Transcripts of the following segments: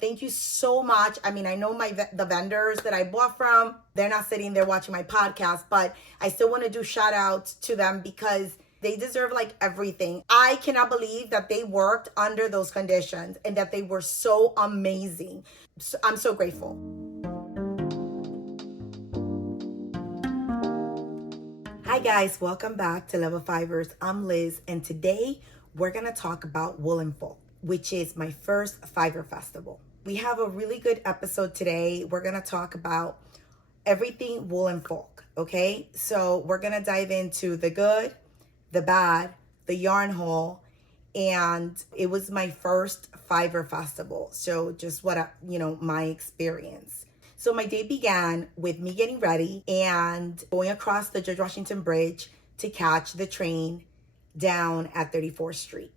Thank you so much. I mean, I know the vendors that I bought from, they're not sitting there watching my podcast, but I still want to do shout outs to them because they deserve like everything. I cannot believe that they worked under those conditions and that they were so amazing. So, I'm so grateful. Hi guys, welcome back to Level Fibers. I'm Liz, and today we're gonna talk about Woolen Folk, which is my first fiber festival. We have a really good episode today. We're gonna talk about everything Woolen Folk, okay? So we're gonna dive into the good, the bad, the yarn haul, and it was my first fiber festival. So just my experience. So my day began with me getting ready and going across the George Washington Bridge to catch the train down at 34th Street.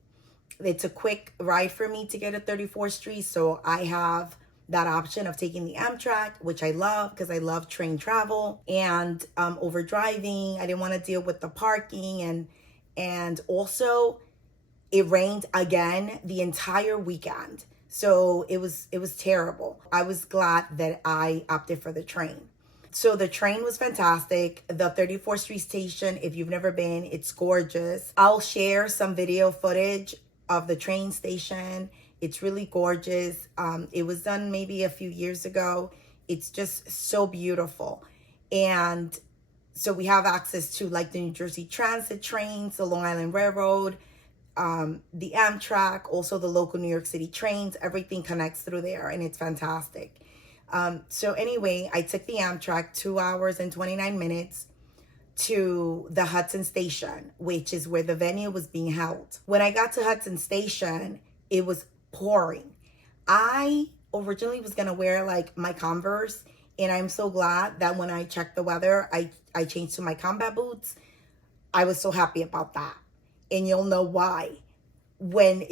It's a quick ride for me to get to 34th Street, so I have that option of taking the Amtrak, which I love because I love train travel, and over driving. I didn't want to deal with the parking, and also it rained again the entire weekend. So it was terrible. I was glad that I opted for the train. So the train was fantastic. The 34th Street station, if you've never been, it's gorgeous. I'll share some video footage of the train station. It's really gorgeous. It was done maybe a few years ago. It's just so beautiful. And so we have access to like the New Jersey Transit trains, the Long Island Railroad, the Amtrak, also the local New York City trains. Everything connects through there and it's fantastic. So anyway, I took the Amtrak 2 hours and 29 minutes to the Hudson Station, which is where the venue was being held. When I got to Hudson Station, it was pouring. I originally was gonna wear like my Converse, and I'm so glad that when I checked the weather, I changed to my combat boots. I was so happy about that. And you'll know why. When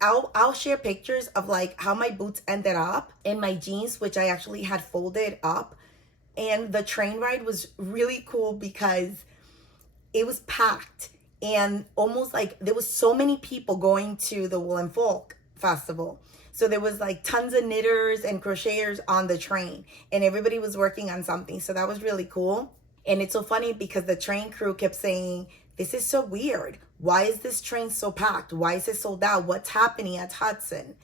I'll share pictures of like how my boots ended up and my jeans, which I actually had folded up. And the train ride was really cool because it was packed and almost like there was so many people going to the Woolen Folk Festival. So there was like tons of knitters and crocheters on the train and everybody was working on something. So that was really cool. And it's so funny because the train crew kept saying, "This is so weird. Why is this train so packed? Why is it sold out? What's happening at Hudson?"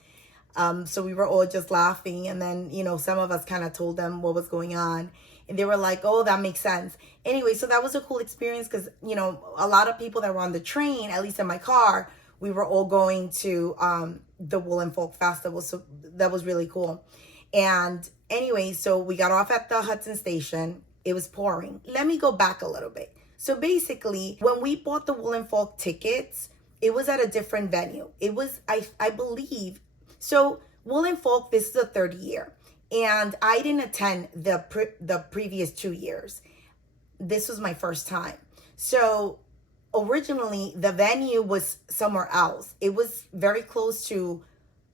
So we were all just laughing. And then, some of us kind of told them what was going on. And they were like, "Oh, that makes sense." Anyway, so that was a cool experience because, a lot of people that were on the train, at least in my car, we were all going to the Woolen Folk Festival. So that was really cool. And anyway, so we got off at the Hudson Station. It was pouring. Let me go back a little bit. So basically, when we bought the Woolen Folk tickets, it was at a different venue. It was, I believe, so Woolen Folk, this is the third year. And I didn't attend the previous 2 years. This was my first time. So originally, the venue was somewhere else. It was very close to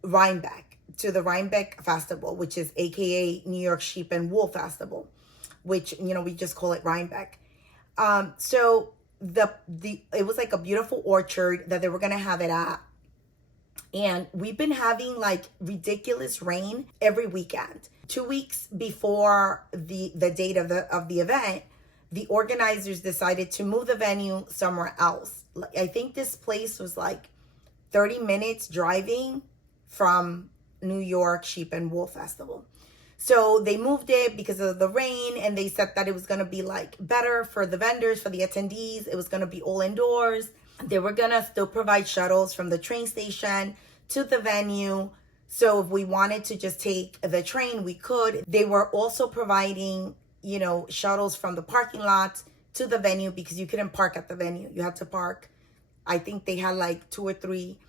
Rhinebeck, to the Rhinebeck Festival, which is AKA New York Sheep and Wool Festival, which, we just call it Rhinebeck. So it was like a beautiful orchard that they were going to have it at. And we've been having like ridiculous rain every weekend. 2 weeks before the date of the event, the organizers decided to move the venue somewhere else. I think this place was like 30 minutes driving from New York Sheep and Wool Festival. So they moved it because of the rain, and they said that it was going to be like better for the vendors, for the attendees. It was going to be all indoors. They were going to still provide shuttles from the train station to the venue. So if we wanted to just take the train, we could. They were also providing, shuttles from the parking lot to the venue because you couldn't park at the venue. You had to park. I think they had like 2 or 3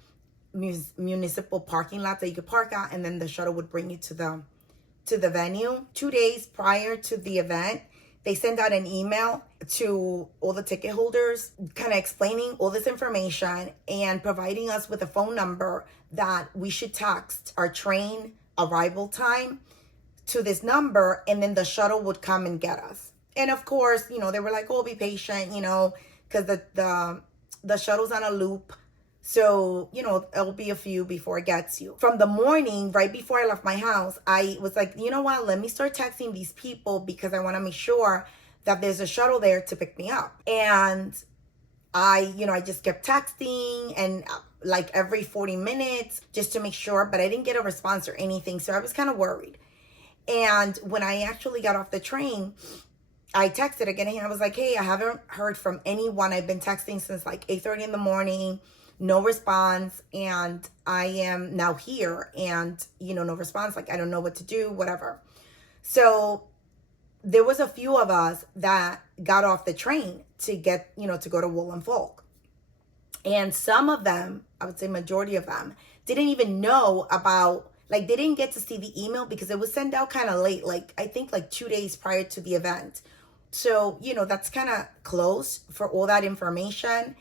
municipal parking lots that you could park at, and then the shuttle would bring you to the venue. 2 days prior to the event, they sent out an email to all the ticket holders kind of explaining all this information and providing us with a phone number that we should text our train arrival time to this number, and then the shuttle would come and get us. And of course, they were like, "Oh, be patient, because the shuttle's on a loop. So, it'll be a few before it gets you. From the morning, right before I left my house, I was like, you know what? Let me start texting these people because I want to make sure that there's a shuttle there to pick me up. And I just kept texting and like every 40 minutes just to make sure, but I didn't get a response or anything. So I was kind of worried. And when I actually got off the train, I texted again and I was like, hey, I haven't heard from anyone. I've been texting since like 8:30 in the morning. No response, and I am now here and, no response. Like, I don't know what to do, whatever. So there was a few of us that got off the train to get, to go to Woolen Folk. And some of them, I would say majority of them, didn't even know about, like, they didn't get to see the email because it was sent out kind of late, like, I think like 2 days prior to the event. So, that's kind of close for all that information.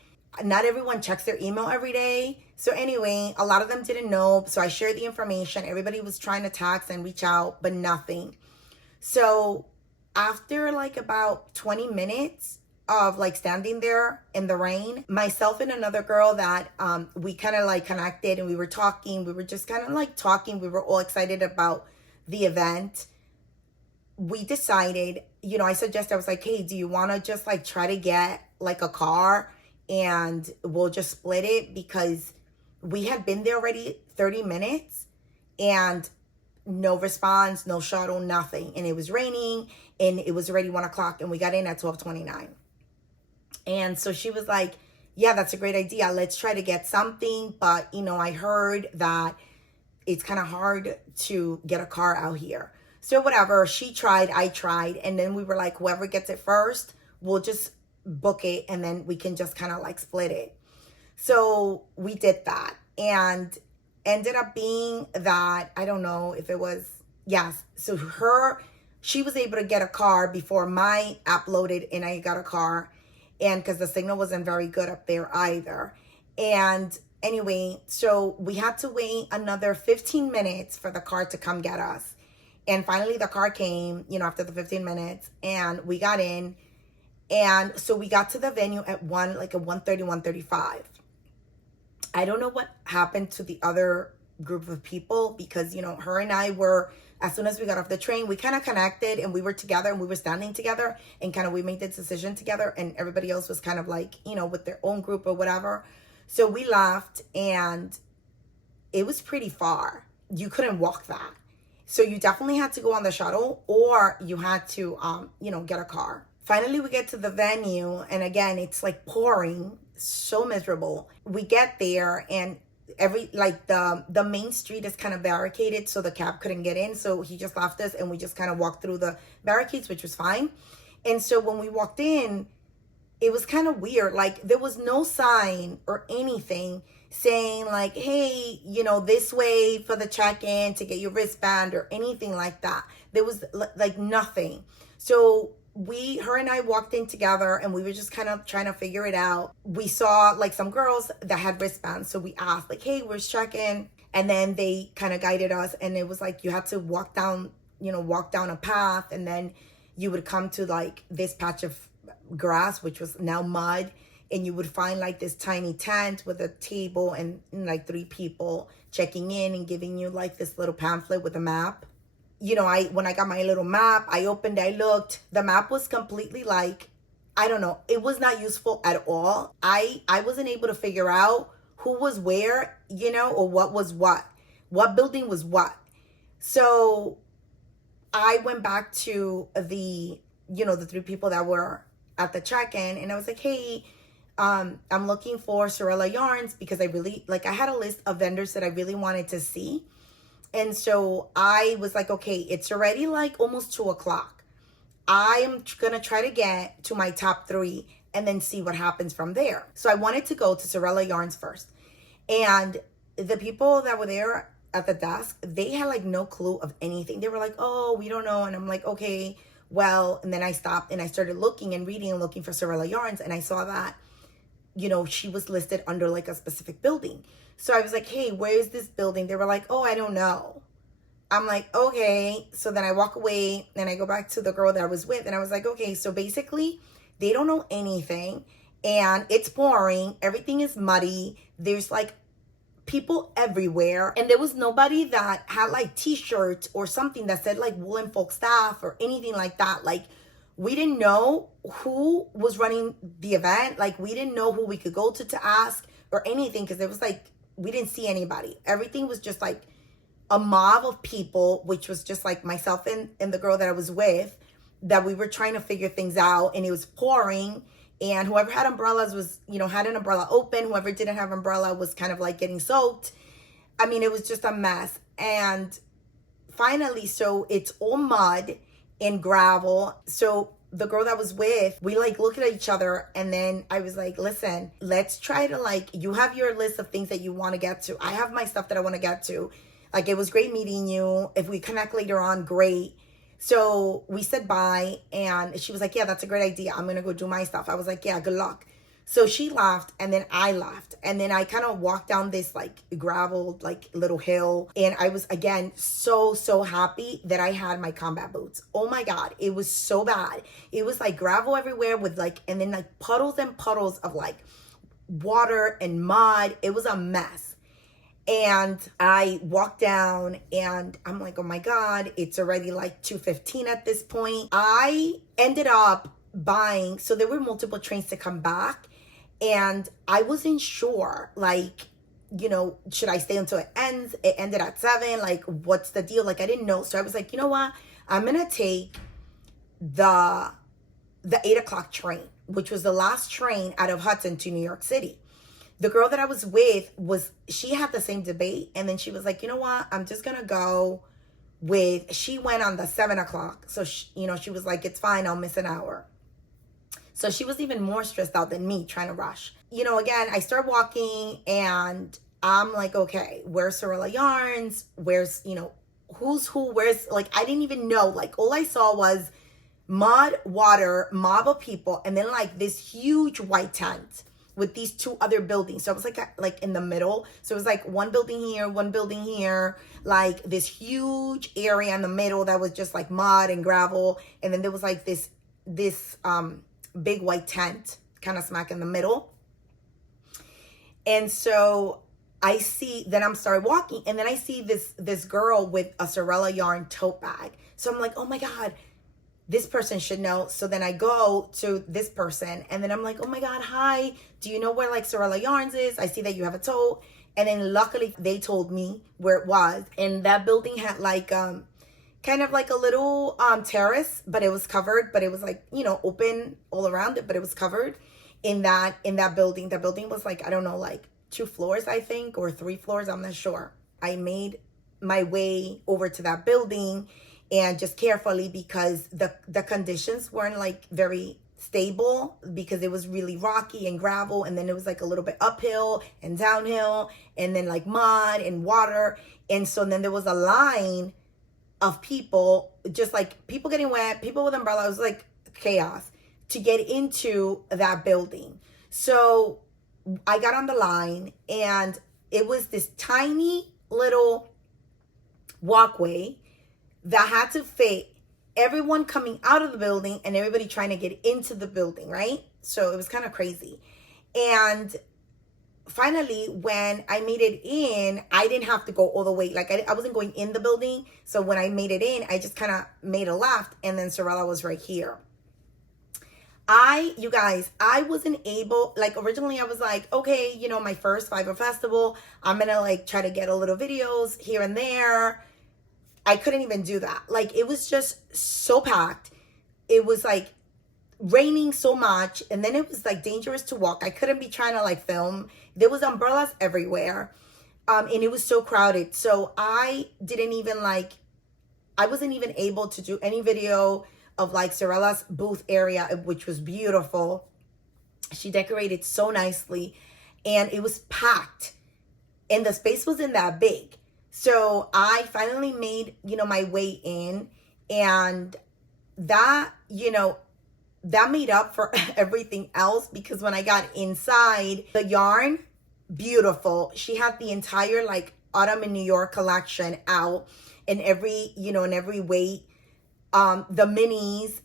Not everyone checks their email every day. So anyway, a lot of them didn't know. So I shared the information. Everybody was trying to text and reach out, but nothing. So after like about 20 minutes of like standing there in the rain, myself and another girl that we kind of like connected and we were talking. We were just kind of like talking. We were all excited about the event. We decided, I was like, hey, do you want to just like try to get like a car and we'll just split it? Because we had been there already 30 minutes and no response, no shuttle, nothing. And it was raining and it was already 1 o'clock and we got in at 12:29. And so she was like, yeah, that's a great idea. Let's try to get something. But, I heard that it's kind of hard to get a car out here. So whatever, she tried, I tried. And then we were like, whoever gets it first, we'll just book it and then we can just kind of like split it. So we did that and ended up being that, I don't know if it was, yes. So she was able to get a car before my app loaded and I got a car. And because the signal wasn't very good up there either. And anyway, so we had to wait another 15 minutes for the car to come get us. And finally the car came, after the 15 minutes and we got in. And so we got to the venue at 1:30, 1:35. I don't know what happened to the other group of people because, her and I were, as soon as we got off the train, we kind of connected and we were together and we were standing together and kind of we made the decision together and everybody else was kind of like, with their own group or whatever. So we left and it was pretty far. You couldn't walk that. So you definitely had to go on the shuttle or you had to, get a car. Finally, we get to the venue, and again, it's like pouring, so miserable. We get there, and the main street is kind of barricaded, so the cab couldn't get in. So he just left us, and we just kind of walked through the barricades, which was fine. And so when we walked in, it was kind of weird. Like, there was no sign or anything saying like, hey, this way for the check-in to get your wristband or anything like that. There was like nothing. So her and I walked in together and we were just kind of trying to figure it out. We saw like some girls that had wristbands. So we asked like, hey, where's check-in? And then they kind of guided us. And it was like, you had to walk down a path. And then you would come to like this patch of grass, which was now mud. And you would find like this tiny tent with a table and like 3 people checking in and giving you like this little pamphlet with a map. When I got my little map, I opened, I looked, the map was completely like, I don't know, it was not useful at all. I wasn't able to figure out who was where, or what was what building was what. So I went back to the 3 people that were at the check-in and I was like, hey, I'm looking for Sewrella Yarns because I had a list of vendors that I really wanted to see. And so I was like, okay, it's already like almost 2 o'clock. I am going to try to get to my top 3 and then see what happens from there. So I wanted to go to Sewrella Yarns first. And the people that were there at the desk, they had like no clue of anything. They were like, oh, we don't know. And I'm like, okay, well, and then I stopped and I started looking and reading and looking for Sewrella Yarns. And I saw that, she was listed under like a specific building. So I was like, hey, where is this building? They were like, oh, I don't know. I'm like, okay. So then I walk away and I go back to the girl that I was with. And I was like, okay, so basically they don't know anything. and it's pouring. Everything is muddy. There's like people everywhere, and there was nobody that had like t-shirts or something that said like Woolen Folk Staff or anything like that. Like, we didn't know who was running the event. Like, we didn't know who we could go to ask or anything, because it was like we didn't see anybody. Everything was just like a mob of people, which was just like myself and the girl that I was with, that we were trying to figure things out. And it was pouring, and whoever had umbrellas was, had an umbrella open. Whoever didn't have umbrella was kind of like getting soaked. I mean, it was just a mess. And finally, so it's all mud and gravel. So the girl that was with, we like look at each other, and then I was like, listen, let's try to, like, you have your list of things that you want to get to. I have my stuff that I want to get to. Like, it was great meeting you. If we connect later on, great. So we said bye, and she was like, yeah, that's a great idea. I'm going to go do my stuff. I was like, yeah, good luck. So she left, and then I left. And then I kind of walked down this like gravel, like little hill. And I was, again, so happy that I had my combat boots. Oh my God. It was so bad. It was like gravel everywhere with like, and then like puddles and puddles of like water and mud. It was a mess. And I walked down, and I'm like, oh my God, it's already like 2:15 at this point. I ended up buying, so there were multiple trains to come back, and I wasn't sure, like, should I stay until it ends? It ended at 7. Like, what's the deal? Like, I didn't know. So I was like, you know what? I'm going to take the 8 o'clock train, which was the last train out of Hudson to New York City. The girl that I was with she had the same debate. And then she was like, you know what? I'm just going to go with, she went on the 7 o'clock. So, she was like, it's fine. I'll miss an hour. So she was even more stressed out than me trying to rush. Again, I start walking, and I'm like, okay, where's Sewrella Yarns? Where's, who's who? Where's, like, I didn't even know. Like, all I saw was mud, water, mob of people, and then like this huge white tent with these two other buildings. So I was like in the middle. So it was like one building here, like this huge area in the middle that was just like mud and gravel. And then there was like this big white tent kind of smack in the middle. And so I see, then I'm started walking, and then I see this girl with a Sewrella Yarn tote bag. So I'm like, oh my God, this person should know. So then I go to this person, and then I'm like, oh my God, hi, do you know where like Sewrella Yarns is? I see that you have a tote. And then luckily they told me where it was. And that building had like kind of like a little terrace, but it was covered, but it was like, open all around it, but it was covered in that building. The building was like, I don't know, like 2 floors, I think, or 3 floors. I'm not sure. I made my way over to that building, and just carefully, because the conditions weren't like very stable, because it was really rocky and gravel, and then it was like a little bit uphill and downhill, and then like mud and water. And so then there was a line of people, just like people getting wet, people with umbrellas. It was like chaos to get into that building. So I got on the line, and it was this tiny little walkway that had to fit everyone coming out of the building and everybody trying to get into the building, right? So it was kind of crazy. And finally, when I made it in, I didn't have to go all the way. Like, I wasn't going in the building. So when I made it in, I just kind of made a left, and then Sewrella was right here. You guys, I wasn't able, like, originally I was like, okay, my first Fiverr festival, I'm going to like try to get a little videos here and there. I couldn't even do that. Like, it was just so packed. It was like raining so much, and then it was like dangerous to walk. I couldn't be trying to like film. There was umbrellas everywhere, and it was so crowded. So I wasn't even able to do any video of like Sewrella's booth area, which was beautiful. She decorated so nicely, and it was packed, and the space wasn't that big. So I finally made, my way in, and that, that made up for everything else, because when I got inside, the yarn, beautiful. She had the entire like Autumn in New York collection out in every, in every weight. The minis,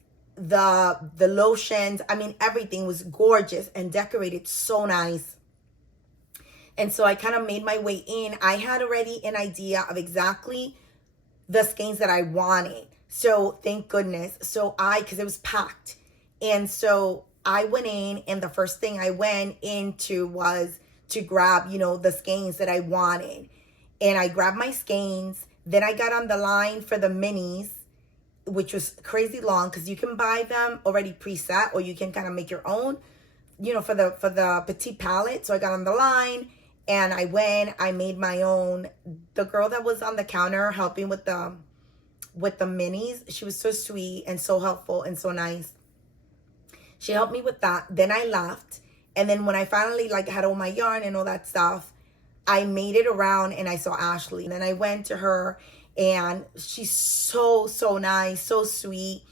the lotions. I mean, everything was gorgeous and decorated so nice. And so I kind of made my way in. I had already an idea of exactly the skeins that I wanted. So thank goodness. So because it was packed. And so I went in, and the first thing I went into was to grab, the skeins that I wanted. And I grabbed my skeins. Then I got on the line for the minis, which was crazy long because you can buy them already preset, or you can kind of make your own, for the petite palette. So I got on the line and I made my own. The girl that was on the counter helping with the minis, she was so sweet and so helpful and so nice. She helped me with that. Then I left. And then when I finally had all my yarn and all that stuff, I made it around and I saw Ashley. And then I went to her, and she's so nice, so sweet.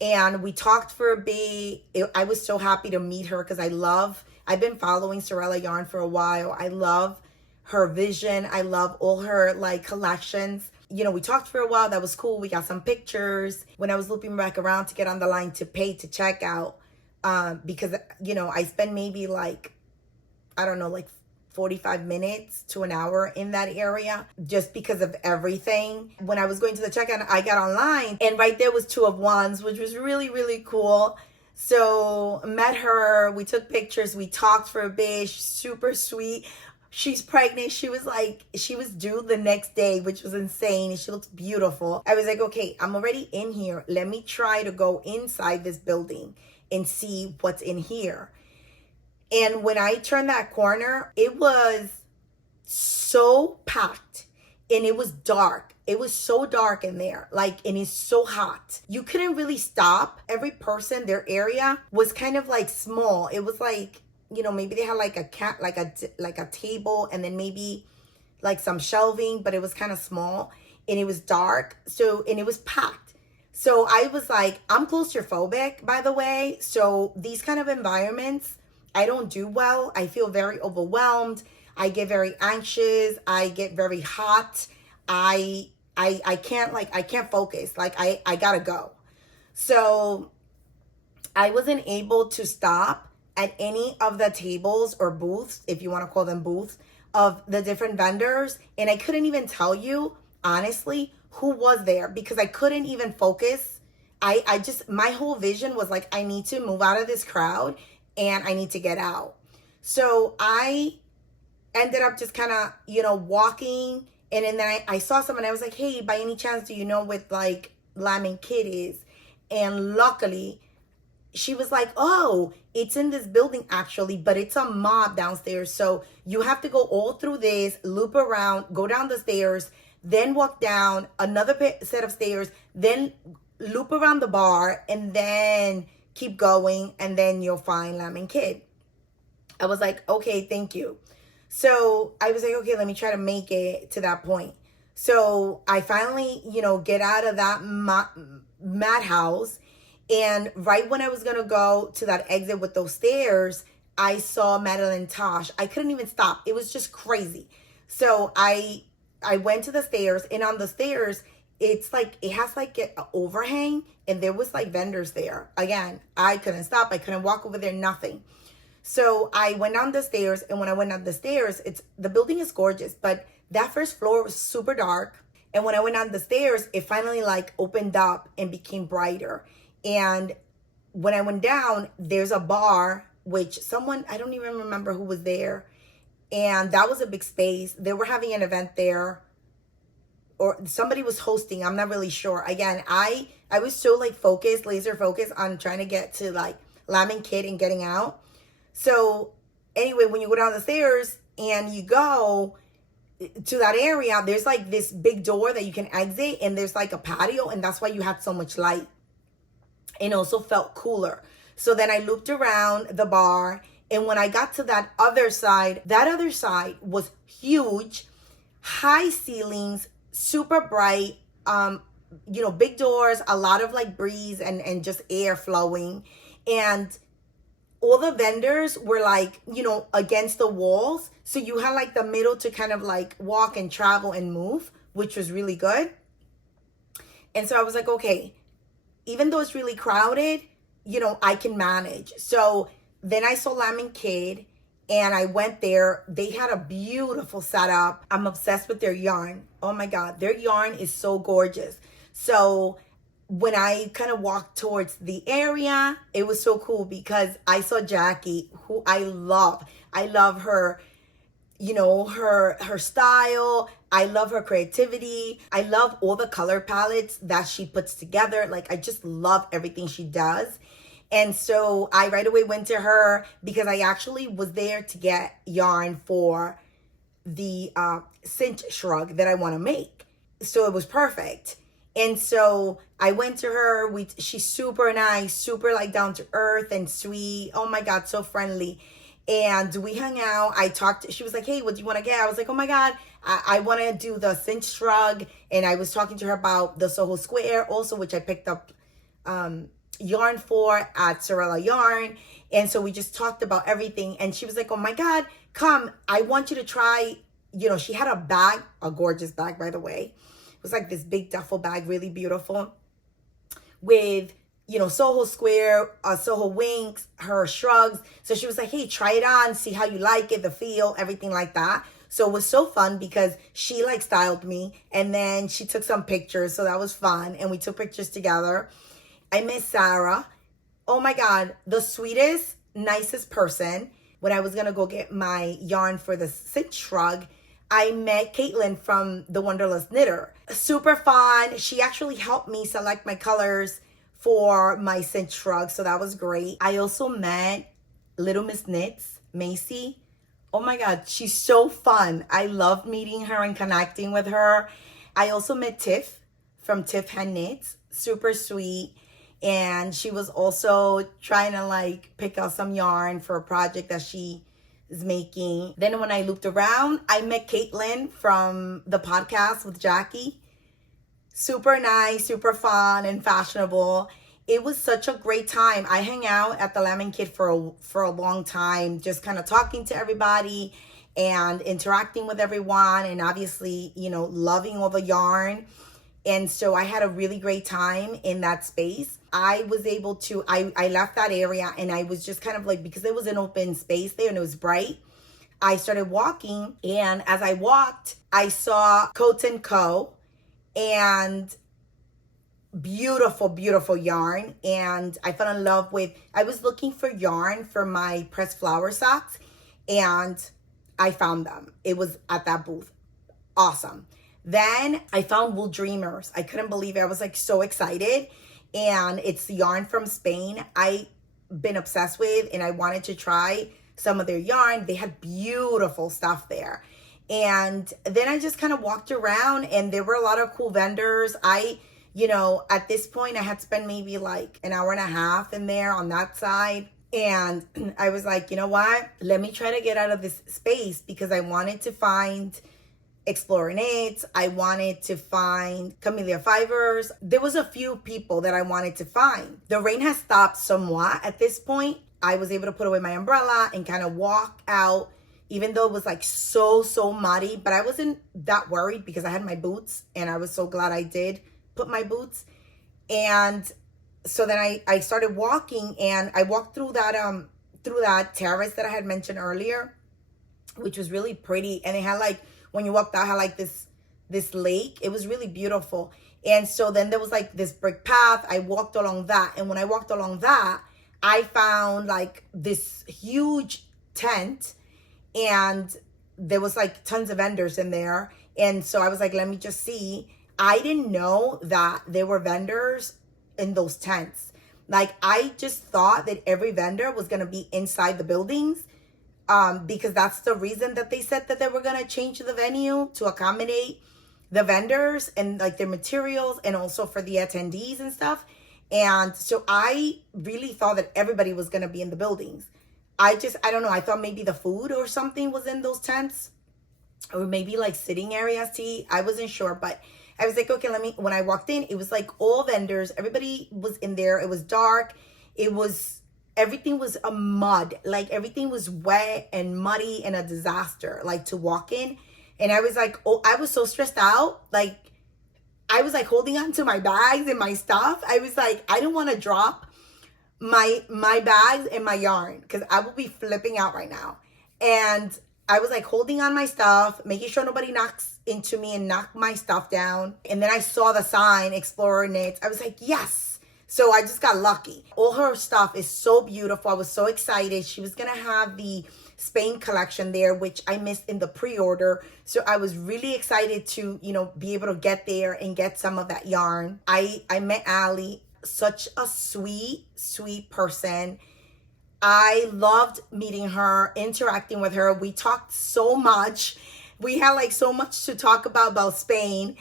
And we talked for a bit. I was so happy to meet her because I've been following Sewrella Yarn for a while. I love her vision. I love all her collections. We talked for a while. That was cool. We got some pictures. When I was looping back around to get on the line to pay to check out, because, I spend maybe 45 minutes to an hour in that area just because of everything. When I was going to the checkout, I got online, and right there was 2 of 1s, which was really, really cool. So met her, we took pictures, we talked for a bit. She's super sweet. She's pregnant. She was due the next day, which was insane. She looks beautiful. I was like, okay, I'm already in here. Let me try to go inside this building and see what's in here. And when I turned that corner, it was so packed and it was dark. It was so dark in there, and it's so hot. You couldn't really stop. Every person, their area was kind of small. It was maybe they had a table, and then maybe some shelving, but it was kind of small, and it was dark. And it was packed. So I was I'm claustrophobic, by the way. So these kind of environments, I don't do well. I feel very overwhelmed. I get very anxious. I get very hot. I can't focus. I gotta go. So I wasn't able to stop at any of the tables or booths, if you want to call them booths, of the different vendors. And I couldn't even tell you, honestly, who was there because I couldn't even focus. My whole vision was I need to move out of this crowd and I need to get out. So I ended up just kind of, walking. And then I saw someone. I was like, hey, by any chance, do you know what Lamb and Kid is? And luckily, she was like, oh, it's in this building actually, but it's a mob downstairs. So you have to go all through this, loop around, go down the stairs, then walk down another set of stairs, then loop around the bar, and then keep going, and then you'll find Lamb and Kid. I was like, okay, thank you. So I was like, okay, let me try to make it to that point. So I finally, get out of that madhouse. And right when I was going to go to that exit with those stairs, I saw Madeline Tosh. I couldn't even stop. It was just crazy. So I went to the stairs, and on the stairs, it's it has an overhang, and there was vendors there. Again, I couldn't stop. I couldn't walk over there, nothing. So I went down the stairs, and when I went down the stairs, the building is gorgeous, but that first floor was super dark. And when I went down the stairs, it finally opened up and became brighter. And when I went down, there's a bar, which I don't even remember who was there. And that was a big space. They were having an event there, or somebody was hosting. I'm not really sure. Again, I was so focused, laser focused on trying to get to Lamb and Kid and getting out. So anyway, when you go down the stairs and you go to that area, there's this big door that you can exit, and there's a patio, and that's why you had so much light. And also felt cooler. So then I looped around the bar, and when I got to that other side was huge, high ceilings, super bright, big doors, a lot of breeze and just air flowing. And all the vendors were against the walls. So you had the middle to kind of walk and travel and move, which was really good. And so I was like, okay, even though it's really crowded, I can manage. So then I saw Lemon Kid and I went there. They had a beautiful setup. I'm obsessed with their yarn. Oh my God, their yarn is so gorgeous. So when I kind of walked towards the area, it was so cool because I saw Jackie, who I love. I love her, her style. I love her creativity. I love all the color palettes that she puts together. Like, I just love everything she does. And so I right away went to her because I actually was there to get yarn for the cinch shrug that I want to make. So it was perfect. And so I went to her. She's super nice, super like down to earth and sweet. Oh my God, so friendly. And we hung out. I talked. She was like, hey, what do you want to get? I was like, oh my God, I want to do the cinch shrug. And I was talking to her about the Soho Square also, which I picked up yarn for at Sewrella Yarn. And so we just talked about everything. And she was like, oh my God, come, I want you to try. She had a bag, a gorgeous bag, by the way. It was like this big duffel bag, really beautiful, with, Soho Square, Soho Winks, her shrugs. So she was like, hey, try it on, see how you like it, the feel, everything like that. So it was so fun because she like styled me and then she took some pictures. So that was fun. And we took pictures together. I met Sarah. Oh my God, the sweetest, nicest person. When I was going to go get my yarn for the cinch shrug, I met Caitlin from the Wanderlust Knitter. Super fun. She actually helped me select my colors for my cinch shrug, so that was great. I also met Little Miss Knits, Macy. Oh my God, she's so fun. I love meeting her and connecting with her. I also met Tiff from Tiff Hand Knits, super sweet. And she was also trying to like pick out some yarn for a project that she is making. Then when I looped around, I met Caitlin from the podcast with Jackie. Super nice, super fun and fashionable. It was such a great time. I hang out at the Lemon Kid for a long time, just kind of talking to everybody and interacting with everyone, and obviously, loving all the yarn. And so I had a really great time in that space. I was able to, I left that area and I was just kind of like, because there was an open space there and it was bright, I started walking. And as I walked, I saw Coats & Co. and beautiful, beautiful yarn. And I fell in love with, I was looking for yarn for my pressed flower socks and I found them. It was at that booth. Awesome. Then I found Wool Dreamers. I couldn't believe it. I was like so excited. And it's yarn from Spain I've been obsessed with, and I wanted to try some of their yarn. They had beautiful stuff there. And then I just kind of walked around and there were a lot of cool vendors. At this point I had spent maybe like an hour and a half in there on that side. And I was like, you know what? Let me try to get out of this space because I wanted to find Explore Knits. I wanted to find Camellia Fibers. There was a few people that I wanted to find. The rain has stopped somewhat at this point. I was able to put away my umbrella and kind of walk out, even though it was like so muddy, but I wasn't that worried because I had my boots and I was so glad I did put my boots. And so then I started walking and I walked through that terrace that I had mentioned earlier, which was really pretty. And it had like, when you walked out, I had like this lake. It was really beautiful. And so then there was like this brick path. I walked along that. And when I walked along that, I found like this huge tent and there was like tons of vendors in there. And so I was like, let me just see. I didn't know that there were vendors in those tents. Like, I just thought that every vendor was going to be inside the buildings. Because that's the reason that they said that they were going to change the venue to accommodate the vendors and like their materials and also for the attendees and stuff. And so I really thought that everybody was going to be in the buildings. I don't know. I thought maybe the food or something was in those tents or maybe like sitting areas to eat. I wasn't sure, but I was like, okay, when I walked in, it was like all vendors, everybody was in there. It was dark. Everything was a mud, like everything was wet and muddy and a disaster, like to walk in. And I was like, I was so stressed out. Like I was like holding on to my bags and my stuff. I was like, I don't want to drop my bags and my yarn because I will be flipping out right now. And I was like holding on my stuff, making sure nobody knocks into me and knock my stuff down. And then I saw the sign, Explorer Knits. I was like, yes. So I just got lucky. All her stuff is so beautiful. I was so excited. She was going to have the Spain collection there, which I missed in the pre-order. So I was really excited to, be able to get there and get some of that yarn. I met Allie, such a sweet, sweet person. I loved meeting her, interacting with her. We talked so much. We had like so much to talk about Spain,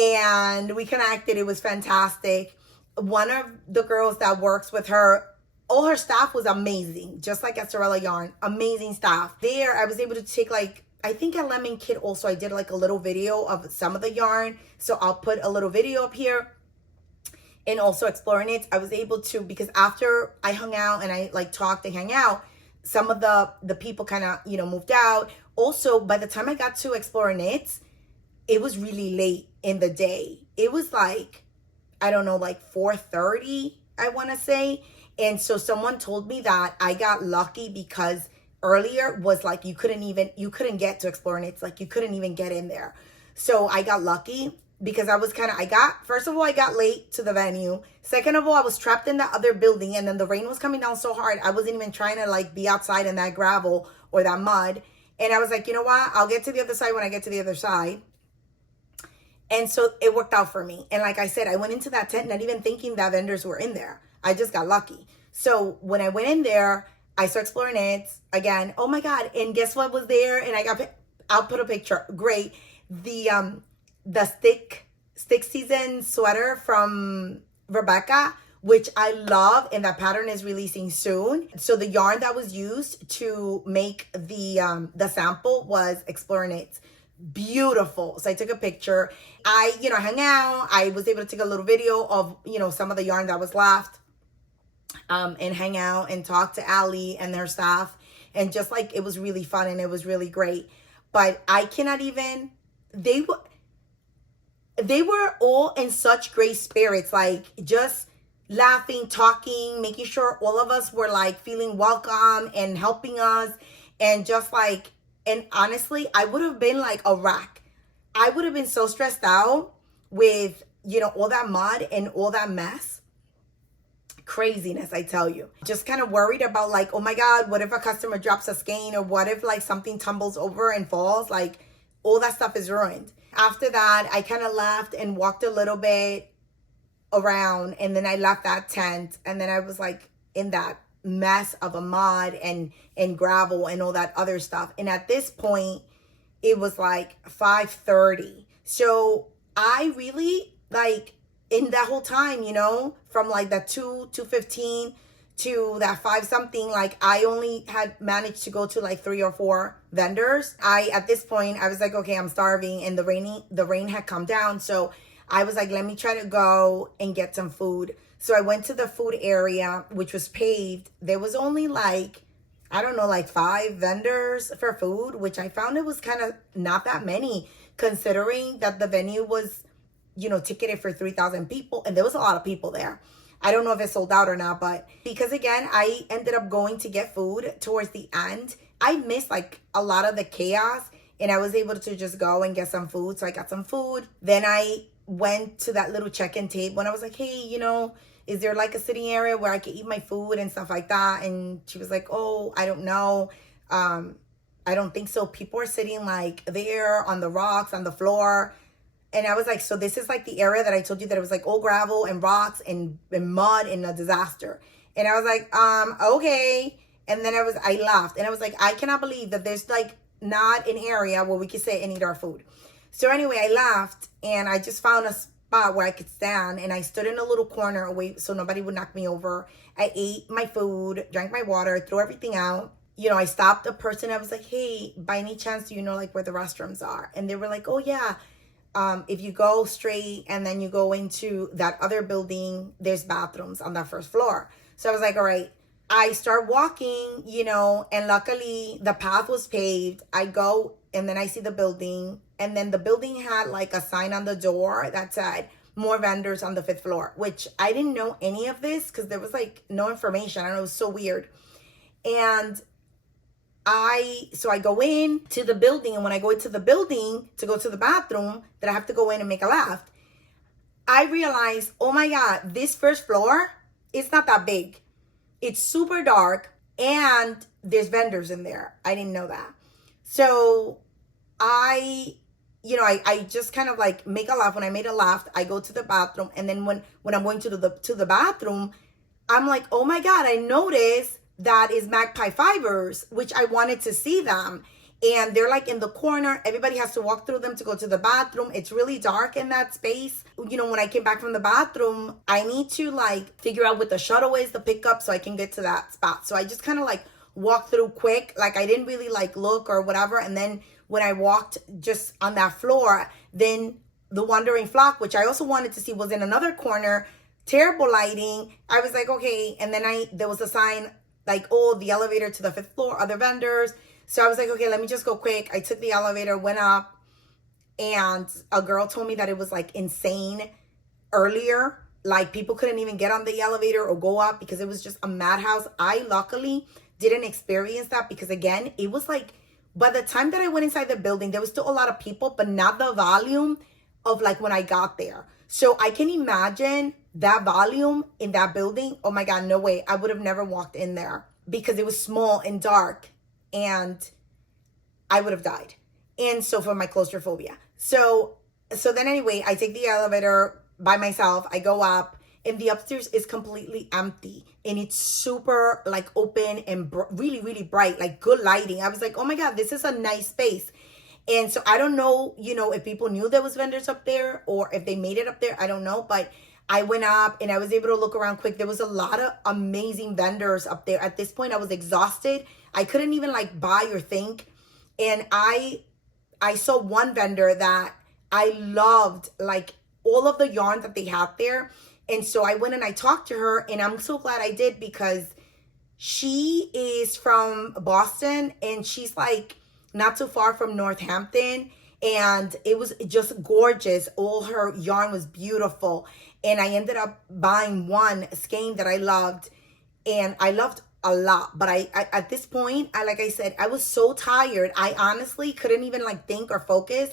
and we connected. It was fantastic. One of the girls that works with her, all her staff was amazing, just like at Sewrella Yarn, amazing staff. There, I was able to take I think at Lemon Kit also, I did like a little video of some of the yarn. So I'll put a little video up here. And also Exploring Knits, I was able to, because after I hung out and I like talked and hang out, some of the people kind of, moved out. Also, by the time I got to Exploring Knits, it was really late in the day. It was like, I don't know, like 4:30, I want to say. And so someone told me that I got lucky because earlier was like you couldn't get to Exploring Knits, like you couldn't even get in there. So I got lucky because I was first of all, I got late to the venue. Second of all, I was trapped in that other building, and then the rain was coming down so hard, I wasn't even trying to like be outside in that gravel or that mud. And I was like, you know what? I'll get to the other side when I get to the other side. And so it worked out for me. And like I said, I went into that tent not even thinking that vendors were in there. I just got lucky. So when I went in there, I saw Exploring Knits again. Oh my God. And guess what was there? And I'll put a picture. Great. The stick season sweater from Rebecca, which I love, and that pattern is releasing soon. So the yarn that was used to make the sample was Exploring Knits. Beautiful. So I took a picture. I hung out. I was able to take a little video of some of the yarn that was left, and hang out and talk to Allie and their staff, and just like it was really fun and it was really great. But I cannot even. They were all in such great spirits, like just laughing, talking, making sure all of us were like feeling welcome and helping us, and just like. And honestly, I would have been like a wreck. I would have been so stressed out with, all that mud and all that mess. Craziness, I tell you. Just kind of worried about like, oh my God, what if a customer drops a skein, or what if like something tumbles over and falls? Like all that stuff is ruined. After that, I kind of left and walked a little bit around, and then I left that tent, and then I was like in that mess of a mud and gravel and all that other stuff. And at this point, it was like 5:30. So I really like in that whole time, from like that 2:15 to that 5 something, like I only had managed to go to like 3 or 4 vendors. At this point, I was like, okay, I'm starving, and the rain had come down. So I was like, let me try to go and get some food. So I went to the food area, which was paved. There was only like, I don't know, like 5 vendors for food, which I found it was kind of not that many, considering that the venue was, ticketed for 3,000 people. And there was a lot of people there. I don't know if it sold out or not, but because again, I ended up going to get food towards the end. I missed like a lot of the chaos, and I was able to just go and get some food. So I got some food. Then I went to that little check-in table, and I was like, hey, is there like a sitting area where I could eat my food and stuff like that? And she was like, oh, I don't know. I don't think so. People are sitting like there on the rocks, on the floor. And I was like, so this is like the area that I told you that it was like all gravel and rocks and mud and a disaster. And I was like, okay. And then I laughed, and I was like, I cannot believe that there's like not an area where we could sit and eat our food. So anyway, I laughed, and I just found a spot where I could stand, and I stood in a little corner away so nobody would knock me over. I ate my food, drank my water, threw everything out. I stopped a person. I was like, hey, by any chance, do you know like where the restrooms are? And they were like, oh yeah. If you go straight and then you go into that other building, there's bathrooms on that first floor. So I was like, all right. I start walking, and luckily the path was paved. I go, and then I see the building, And then the building had like a sign on the door that said more vendors on the 5th floor, which I didn't know any of this because there was like no information. I don't know, it was so weird. And so I go in to the building, and when I go into the building to go to the bathroom, that I have to go in and make a left, I realized, oh my God, this 1st floor, it's not that big. It's super dark, and there's vendors in there. I didn't know that. So I just kind of like make a left. When I made a left, I go to the bathroom, and then when I'm going to the bathroom, I'm like, oh my God, I noticed that is Magpie Fibers, which I wanted to see them. And they're like in the corner. Everybody has to walk through them to go to the bathroom. It's really dark in that space. When I came back from the bathroom, I need to like figure out what the shuttle is, the pickup, so I can get to that spot. So I just kind of like walked through quick. Like I didn't really like look or whatever. And then when I walked just on that floor, then the Wandering Flock, which I also wanted to see, was in another corner. Terrible lighting. I was like, okay. And then there was a sign like, oh, the elevator to the 5th floor, other vendors. So I was like, okay, let me just go quick. I took the elevator, went up, and a girl told me that it was like insane earlier. Like people couldn't even get on the elevator or go up because it was just a madhouse. I luckily didn't experience that because again, it was like, by the time that I went inside the building, there was still a lot of people, but not the volume of like when I got there. So I can imagine that volume in that building. Oh my God, no way. I would have never walked in there because it was small and dark and I would have died. And so for my claustrophobia. So then anyway, I take the elevator by myself. I go up and the upstairs is completely empty and it's super like open and really, really bright, like good lighting. I was like, oh my God, this is a nice space. And so I don't know, if people knew there was vendors up there or if they made it up there, I don't know. But I went up and I was able to look around quick. There was a lot of amazing vendors up there. At this point, I was exhausted. I couldn't even like buy or think. And I saw one vendor that I loved, like all of the yarn that they had there. And so I went and I talked to her, and I'm so glad I did because she is from Boston and she's like not too far from Northampton, and it was just gorgeous. All her yarn was beautiful, and I ended up buying one skein that I loved, and I loved a lot. But I at this point, like I said, I was so tired. I honestly couldn't even like think or focus,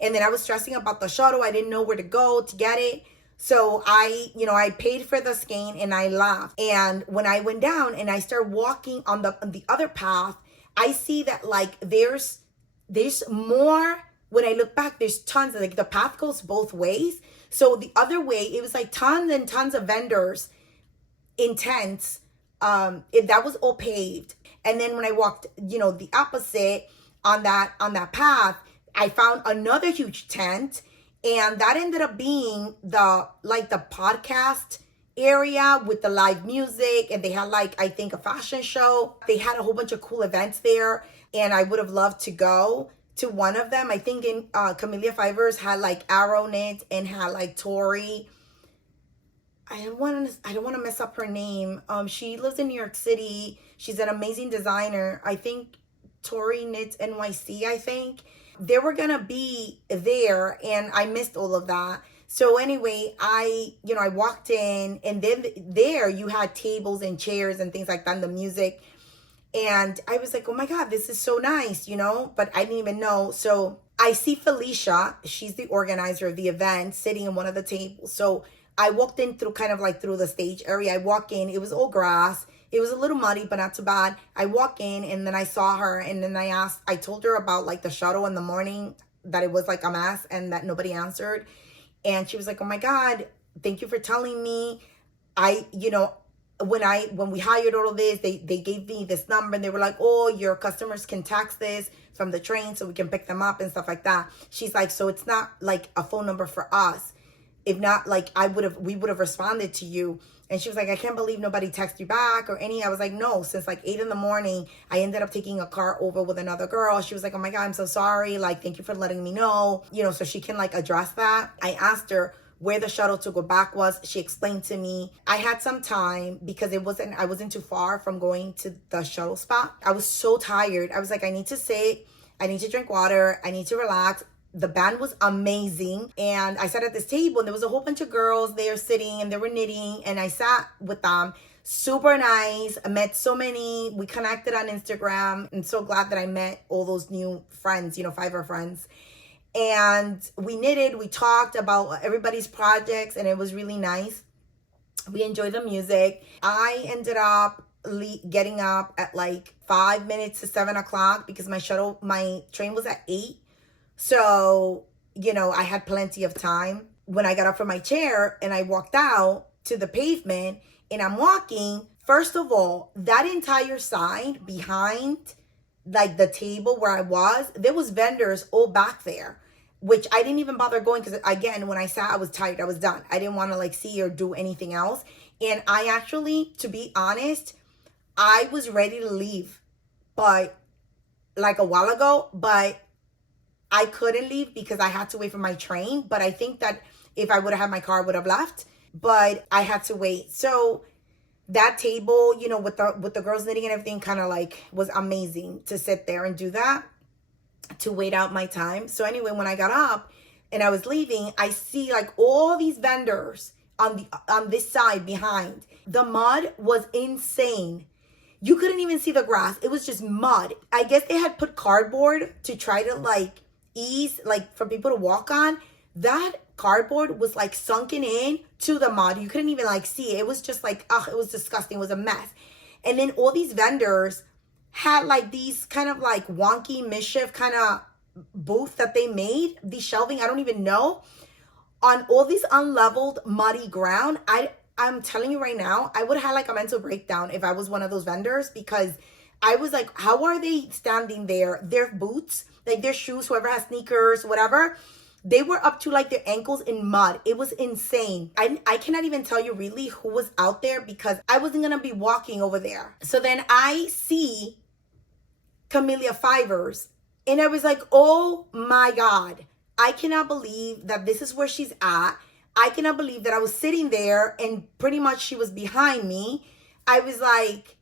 and then I was stressing about the shuttle. I didn't know where to go to get it. So I paid for the skein and I left. And when I went down and I started walking on the other path, I see that like there's more. When I look back, there's tons of, like, the path goes both ways. So the other way, it was like tons and tons of vendors in tents. That was all paved. And then when I walked, the opposite on that path, I found another huge tent, and that ended up being the podcast area with the live music, and they had like, I think, a fashion show. They had a whole bunch of cool events there, and I would have loved to go to one of them. I think in Camellia Fibers had like Arrow Knit and had like Tori. I don't want to mess up her name. She lives in New York City. She's an amazing designer. I think Tori Knits NYC, I think. They were going to be there, and I missed all of that. So anyway, I walked in, and then there you had tables and chairs and things like that, and the music. And I was like, oh my God, this is so nice, but I didn't even know. So I see Felicia, she's the organizer of the event, sitting in one of the tables. So I walked in through kind of like through the stage area. I walk in, it was all grass. It was a little muddy, but not too bad. I walk in, and then I saw her, and then I told her about like the shuttle in the morning, that it was like a mess and that nobody answered. And she was like, oh my God, thank you for telling me. When we hired all of this, they gave me this number, and they were like, oh, your customers can text this from the train so we can pick them up and stuff like that. She's like, so it's not like a phone number for us. If not, like we would have responded to you. And she was like, I can't believe nobody texted you back or any. I was like, no, since like 8 a.m, I ended up taking a car over with another girl. She was like, oh my God, I'm so sorry. Like, thank you for letting me know, so she can like address that. I asked her where the shuttle to go back was. She explained to me. I had some time because I wasn't too far from going to the shuttle spot. I was so tired. I was like, I need to sit. I need to drink water. I need to relax. The band was amazing. And I sat at this table and there was a whole bunch of girls there sitting and they were knitting. And I sat with them. Super nice. I met so many. We connected on Instagram. I'm so glad that I met all those new friends, Fiverr friends. And we knitted. We talked about everybody's projects and it was really nice. We enjoyed the music. I ended up getting up at like 5 minutes to 7 o'clock because my train was at 8. So, I had plenty of time. When I got up from my chair and I walked out to the pavement and I'm walking, first of all, that entire side behind like the table where I was, there was vendors all back there, which I didn't even bother going because, again, when I sat, I was tired. I was done. I didn't want to like see or do anything else. And I actually, to be honest, I was ready to leave, but like a while ago, but I couldn't leave because I had to wait for my train. But I think that if I would have had my car, I would have left, but I had to wait. So that table, with the girls knitting and everything, kind of like was amazing to sit there and do that, to wait out my time. So anyway, when I got up and I was leaving, I see like all these vendors on this side behind. The mud was insane. You couldn't even see the grass. It was just mud. I guess they had put cardboard to try to like ease, like for people to walk on. That cardboard was like sunken in to the mud. You couldn't even like see it. It was just like, it was disgusting. It was a mess. And then all these vendors had like these kind of like wonky mischief kind of booth that they made, these shelving, I don't even know, on all this unleveled muddy ground. I'm telling you right now, I would have had like a mental breakdown if I was one of those vendors, because I was like, how are they standing there? Their boots, like their shoes, whoever has sneakers, whatever, they were up to like their ankles in mud. It was insane. I cannot even tell you really who was out there because I wasn't going to be walking over there. So then I see Camellia Fibers and I was like, oh my God, I cannot believe that this is where she's at. I cannot believe that I was sitting there and pretty much she was behind me. I was like,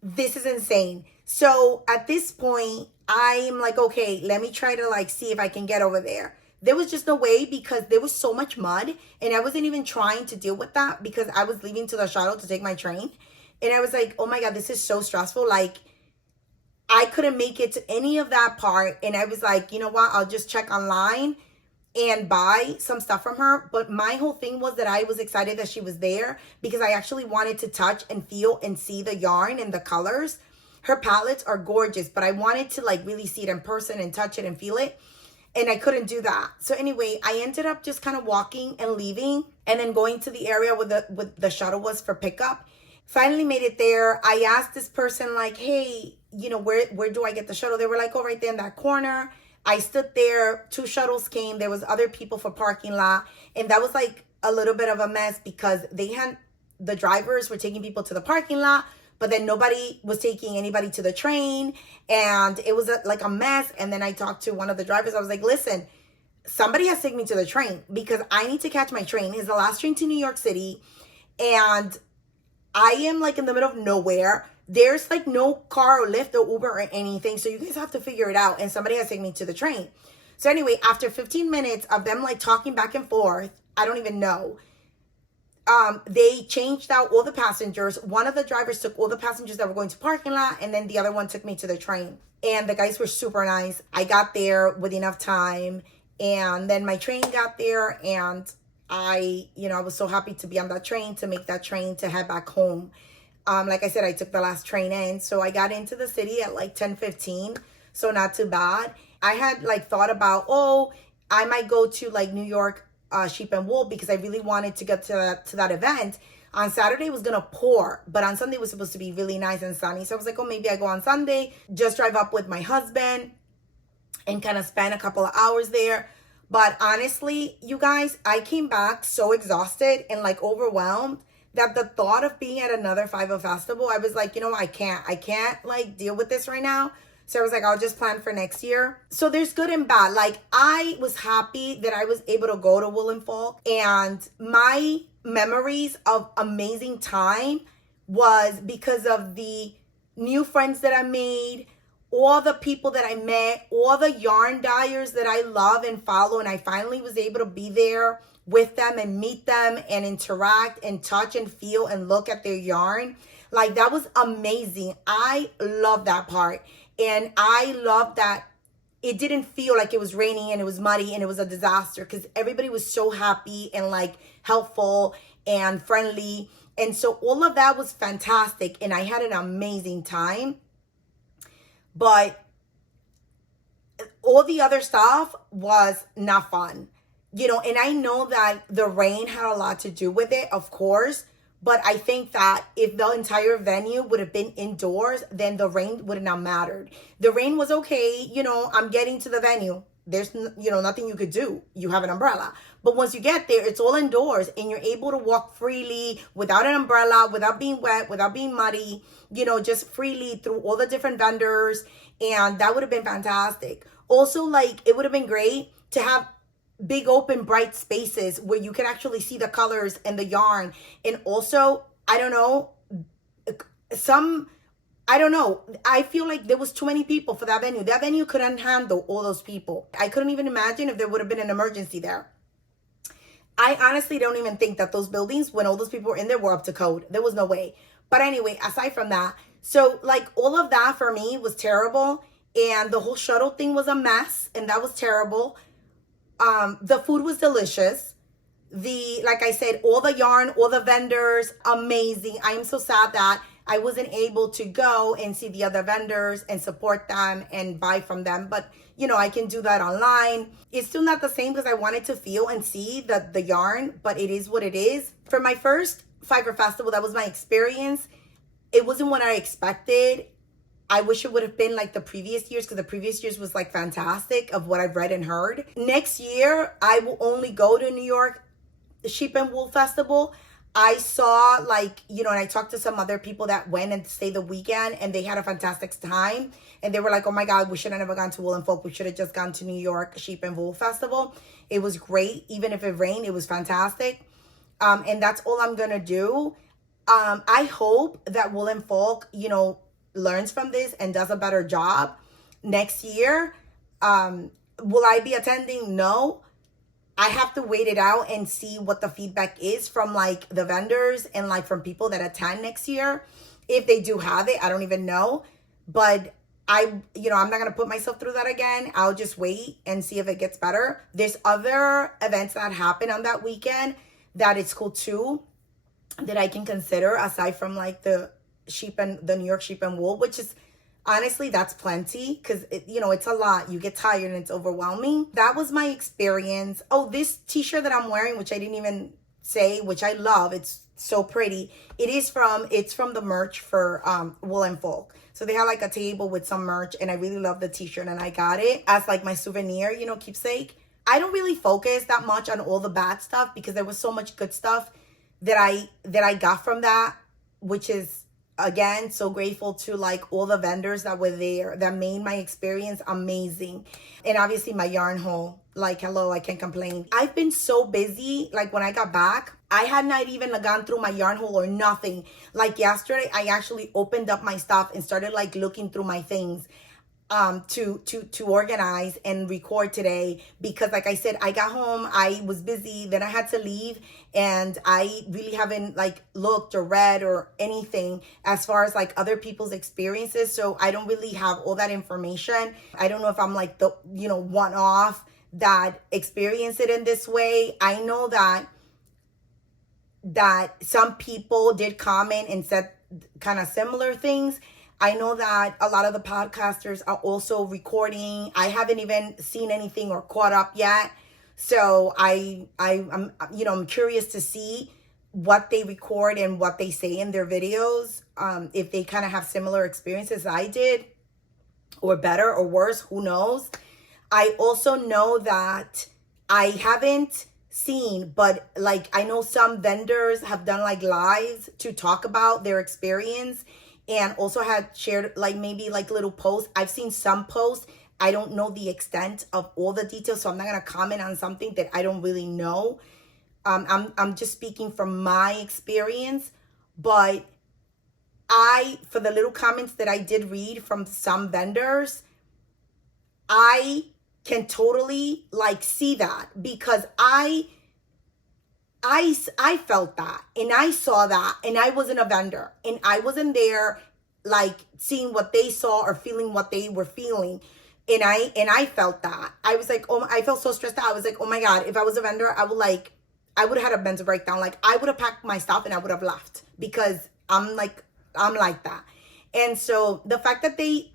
this is insane. So at this point, I'm like, okay, let me try to like see if I can get over there. There was just no way because there was so much mud and I wasn't even trying to deal with that because I was leaving to the shuttle to take my train. And I was like, oh my God, this is so stressful. Like I couldn't make it to any of that part. And I was like, you know what? I'll just check online and buy some stuff from her. But my whole thing was that I was excited that she was there because I actually wanted to touch and feel and see the yarn and the colors. Her palettes are gorgeous, but I wanted to like really see it in person and touch it and feel it. And I couldn't do that. So anyway, I ended up just kind of walking and leaving and then going to the area where the shuttle was for pickup. Finally made it there. I asked this person like, hey, where do I get the shuttle? They were like, oh, right there in that corner. I stood there. 2 shuttles came. There was other people for parking lot. And that was like a little bit of a mess because the drivers were taking people to the parking lot, but then nobody was taking anybody to the train. And it was like a mess. And then I talked to one of the drivers. I was like, listen, somebody has to take me to the train because I need to catch my train. It's the last train to New York City. And I am like in the middle of nowhere. There's like no car or Lyft or Uber or anything. So you guys have to figure it out. And somebody has to take me to the train. So anyway, after 15 minutes of them like talking back and forth, I don't even know. They changed out all the passengers. One of the drivers took all the passengers that were going to parking lot. And then the other one took me to the train. And the guys were super nice. I got there with enough time. And then my train got there. And I was so happy to be on that train, to make that train to head back home. Like I said, I took the last train in. So I got into the city at like 10:15. So not too bad. I had like thought about, I might go to like New York Sheep and Wool because I really wanted to get to that event. On Saturday it was going to pour, but on Sunday it was supposed to be really nice and sunny. So I was like, maybe I go on Sunday, just drive up with my husband and kind of spend a couple of hours there. But honestly, you guys, I came back so exhausted and like overwhelmed that the thought of being at another 5 festival, I was like, I can't like deal with this right now. So I was like, I'll just plan for next year. So there's good and bad. Like I was happy that I was able to go to Woolen Folk, and my memories of amazing time was because of the new friends that I made, all the people that I met, all the yarn dyers that I love and follow, and I finally was able to be there with them and meet them and interact and touch and feel and look at their yarn. Like, that was amazing. I love that part. And I love that it didn't feel like it was raining and it was muddy and it was a disaster, because everybody was so happy and like helpful and friendly. And so all of that was fantastic. And I had an amazing time. But all the other stuff was not fun, and I know that the rain had a lot to do with it, of course. But I think that if the entire venue would have been indoors, then the rain would have not mattered. The rain was okay. I'm getting to the venue. There's, nothing you could do. You have an umbrella. But once you get there, it's all indoors and you're able to walk freely without an umbrella, without being wet, without being muddy, just freely through all the different vendors. And that would have been fantastic. Also, like, it would have been great to have big open bright spaces where you can actually see the colors and the yarn. And also, I don't know, I feel like there was too many people for that venue. That venue couldn't handle all those people. I couldn't even imagine if there would have been an emergency there. I honestly don't even think that those buildings, when all those people were in there, were up to code. There was no way. But anyway, aside from that, so like all of that for me was terrible. And the whole shuttle thing was a mess. And that was terrible. The food was delicious. Like I said, all the yarn, all the vendors, amazing. I am so sad that I wasn't able to go and see the other vendors and support them and buy from them. But, I can do that online. It's still not the same because I wanted to feel and see the yarn, but it is what it is. For my first Fiber Festival, that was my experience. It wasn't what I expected. I wish it would have been like the previous years, because the previous years was like fantastic of what I've read and heard. Next year, I will only go to New York Sheep and Wool Festival. I saw and I talked to some other people that went and stayed the weekend and they had a fantastic time. And they were like, oh my God, we should have never gone to Woolen Folk. We should have just gone to New York Sheep and Wool Festival. It was great. Even if it rained, it was fantastic. And that's all I'm going to do. I hope that Woolen Folk, learns from this and does a better job next year. Will I be attending? No. I have to wait it out and see what the feedback is from like the vendors and like from people that attend next year. If they do have it, I don't even know. But I'm not going to put myself through that again. I'll just wait and see if it gets better. There's other events that happen on that weekend that it's cool too, that I can consider aside from like the New York Sheep and Wool, which is honestly, that's plenty, because it's a lot. You get tired and it's overwhelming. That was my experience. Oh, this t-shirt that I'm wearing, which I didn't even say, which I love. It's so pretty. It's from the merch for Woolen Folk. So they had like a table with some merch, and I really love the t-shirt, and I got it as like my souvenir, keepsake. I don't really focus that much on all the bad stuff because there was so much good stuff that I got from that, which is, again, so grateful to like all the vendors that were there that made my experience amazing. And obviously my yarn haul, like, hello, I can't complain. I've been so busy. Like when I got back, I had not even gone through my yarn haul or nothing. Like yesterday, I actually opened up my stuff and started like looking through my things to organize and record today, because like I said, I got home, I was busy, then I had to leave, and I really haven't like looked or read or anything as far as like other people's experiences. So I don't really have all that information. I don't know if I'm like the one off that experienced it in this way. I know that some people did comment and said kind of similar things. I know that a lot of the podcasters are also recording. I haven't even seen anything or caught up yet. So I'm curious to see what they record and what they say in their videos. If they kind of have similar experiences I did, or better or worse, who knows? I also know that I haven't seen, but like I know some vendors have done like lives to talk about their experience, and also had shared like maybe like little posts. I've seen some posts. I don't know the extent of all the details, so I'm not gonna comment on something that I don't really know. I'm just speaking from my experience, but for the little comments that I did read from some vendors, I can totally like see that, because I felt that, and I saw that, and I wasn't a vendor, and I wasn't there like seeing what they saw or feeling what they were feeling. And I felt that. I was like, oh, I felt so stressed out. I was like, oh my God, if I was a vendor, I would have had a mental breakdown. Like, I would have packed my stuff and I would have left, because I'm like that. And so the fact that they,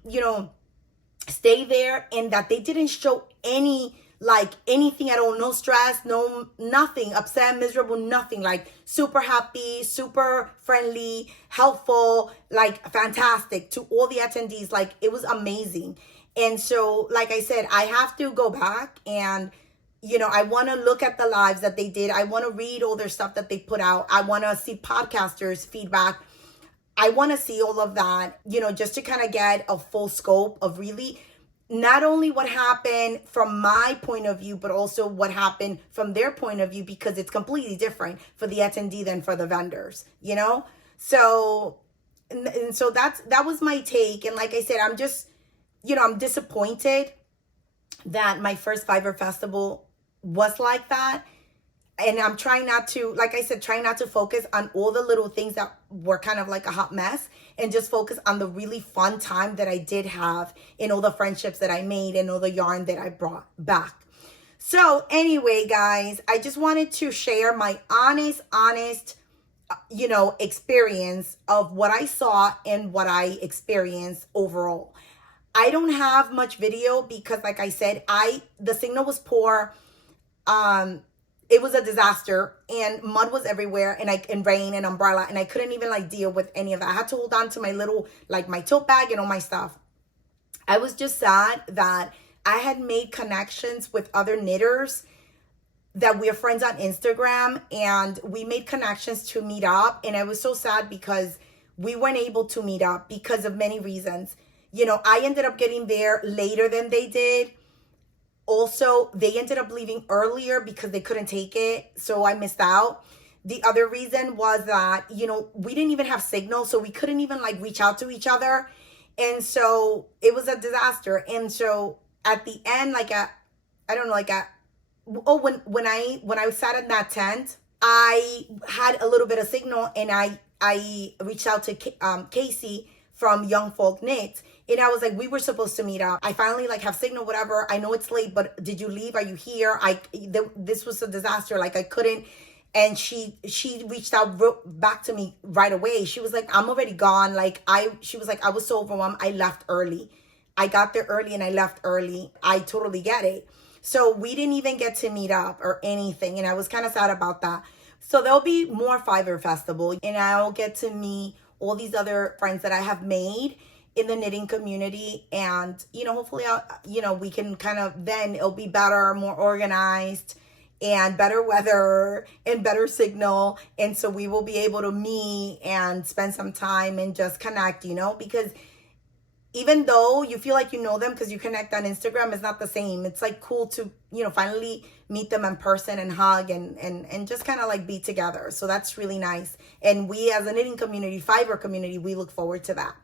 stay there, and that they didn't show anything at all, no stress, no, nothing, upset, miserable, nothing, like super happy, super friendly, helpful, like fantastic to all the attendees. Like, it was amazing. And so, like I said, I have to go back and, I want to look at the lives that they did. I want to read all their stuff that they put out. I want to see podcasters' feedback. I want to see all of that, just to kind of get a full scope of really not only what happened from my point of view, but also what happened from their point of view, because it's completely different for the attendee than for the vendors, So, and so that was my take. And like I said, I'm just, I'm disappointed that my first Fiverr Festival was like that. And I'm trying not to, like I said, trying not to focus on all the little things that were kind of like a hot mess, and just focus on the really fun time that I did have, and all the friendships that I made, and all the yarn that I brought back. So anyway, guys, I just wanted to share my honest, experience of what I saw and what I experienced overall. I don't have much video because, like I said, the signal was poor. It was a disaster, and mud was everywhere, and rain and umbrella, and I couldn't even deal with any of that. I had to hold on to my little, my tote bag and all my stuff. I was just sad that I had made connections with other knitters that we are friends on Instagram, and we made connections to meet up. And I was so sad because we weren't able to meet up because of many reasons. I ended up getting there later than they did. Also, they ended up leaving earlier because they couldn't take it. So I missed out. The other reason was that, we didn't even have signal. So we couldn't even reach out to each other. And so it was a disaster. And so at the end, when I sat in that tent, I had a little bit of signal, and I reached out to Casey from Young Folk Knits. And I was like, we were supposed to meet up. I finally have signal, whatever. I know it's late, but did you leave? Are you here? This was a disaster. I couldn't. And she reached out back to me right away. She was like, I'm already gone. She was like, I was so overwhelmed. I left early. I got there early and I left early. I totally get it. So we didn't even get to meet up or anything. And I was kind of sad about that. So there'll be more Fiverr Festival, and I'll get to meet all these other friends that I have made in the knitting community. And, hopefully, we can then it'll be better, more organized, and better weather and better signal. And so we will be able to meet and spend some time and just connect, because even though you feel like you know them because you connect on Instagram, it's not the same. It's cool to, finally meet them in person and hug and just kind of be together. So that's really nice. And we, as a knitting community, Fiverr community, we look forward to that.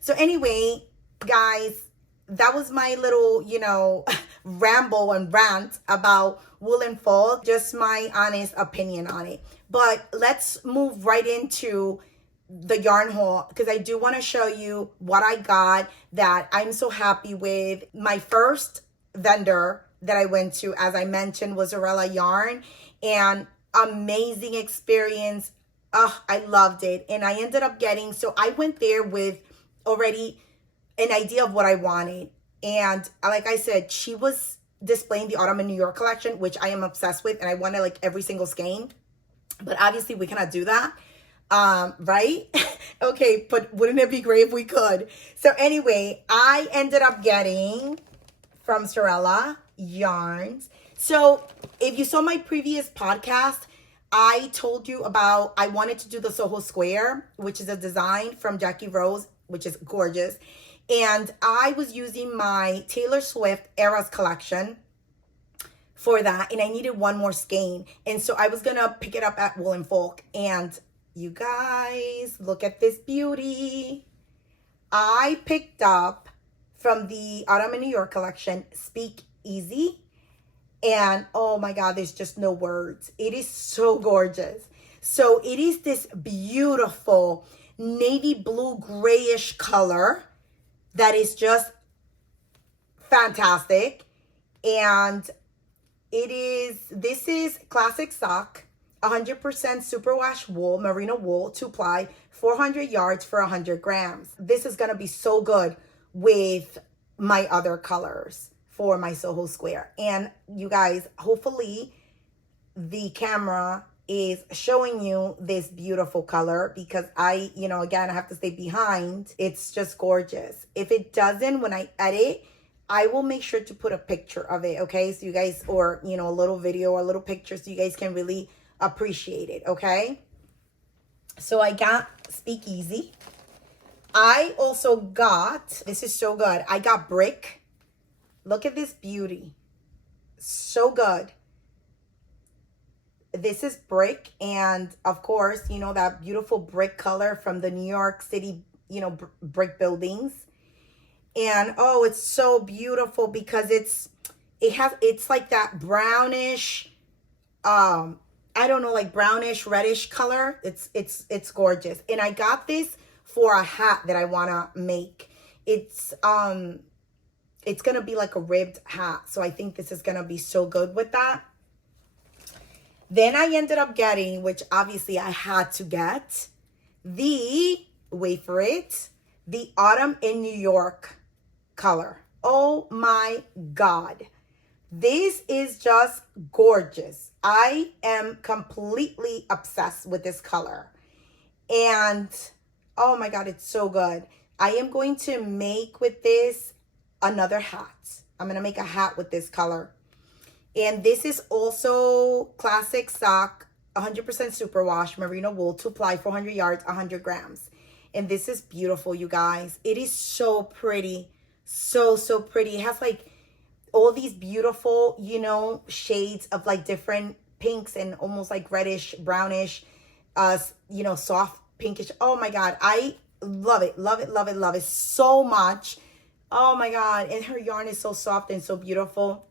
So anyway, guys, that was my little, ramble and rant about Woolen Folk, just my honest opinion on it. But let's move right into the yarn haul, because I do want to show you what I got that I'm so happy with. My first vendor that I went to, as I mentioned, was Sewrella Yarn, and amazing experience. Oh, I loved it. And I ended up getting, so I went there with already an idea of what I wanted. And like I said, she was displaying the Autumn in New York collection, which I am obsessed with, and I wanted every single skein. But obviously we cannot do that. Right? Okay, but wouldn't it be great if we could? So anyway, I ended up getting from Sewrella Yarns. So if you saw my previous podcast, I told you about, I wanted to do the Soho Square, which is a design from Jackie Rose, which is gorgeous. And I was using my Taylor Swift Eras collection for that, and I needed one more skein. And so I was going to pick it up at Woolen Folk, and You guys, look at this beauty. I picked up from the Autumn in New York collection, Speak Easy. And oh my God, there's just no words. It is so gorgeous. So it is this beautiful navy blue grayish color that is just fantastic. And this is classic sock, 100% superwash wool, merino wool, 2-ply, 400 yards for 100 grams. This is gonna be so good with my other colors for my Soho Square. And you guys, hopefully the camera is showing you this beautiful color because again, I have to stay behind. It's just gorgeous. If it doesn't, when I edit, I will make sure to put a picture of it, okay? So you guys, or, a little video or a little picture so you guys can really appreciate it, okay? So I got Speak Easy. I also got, this is so good, I got Brick. Look at this beauty. So good. This is Brick, and of course, that beautiful brick color from the New York City, brick buildings. And oh, it's so beautiful because it's like that brownish, I don't know, like brownish reddish color. It's gorgeous. And I got this for a hat that I want to make. It's gonna be like a ribbed hat, so I think this is gonna be so good with that. Then I ended up getting, which obviously I had to get, wait for it, the Autumn in New York color. Oh my God. This is just gorgeous. I am completely obsessed with this color. And oh my God, it's so good. I am going to make with this another hat. I'm going to make a hat with this color. And this is also classic sock, 100% superwash, merino wool, 2-ply, 400 yards, 100 grams. And this is beautiful, you guys. It is so pretty. So pretty. It has like all these beautiful, shades of like different pinks and almost like reddish, brownish, soft pinkish. Oh my God. I love it. Love it, love it, love it so much. Oh my God. And her yarn is so soft and so beautiful.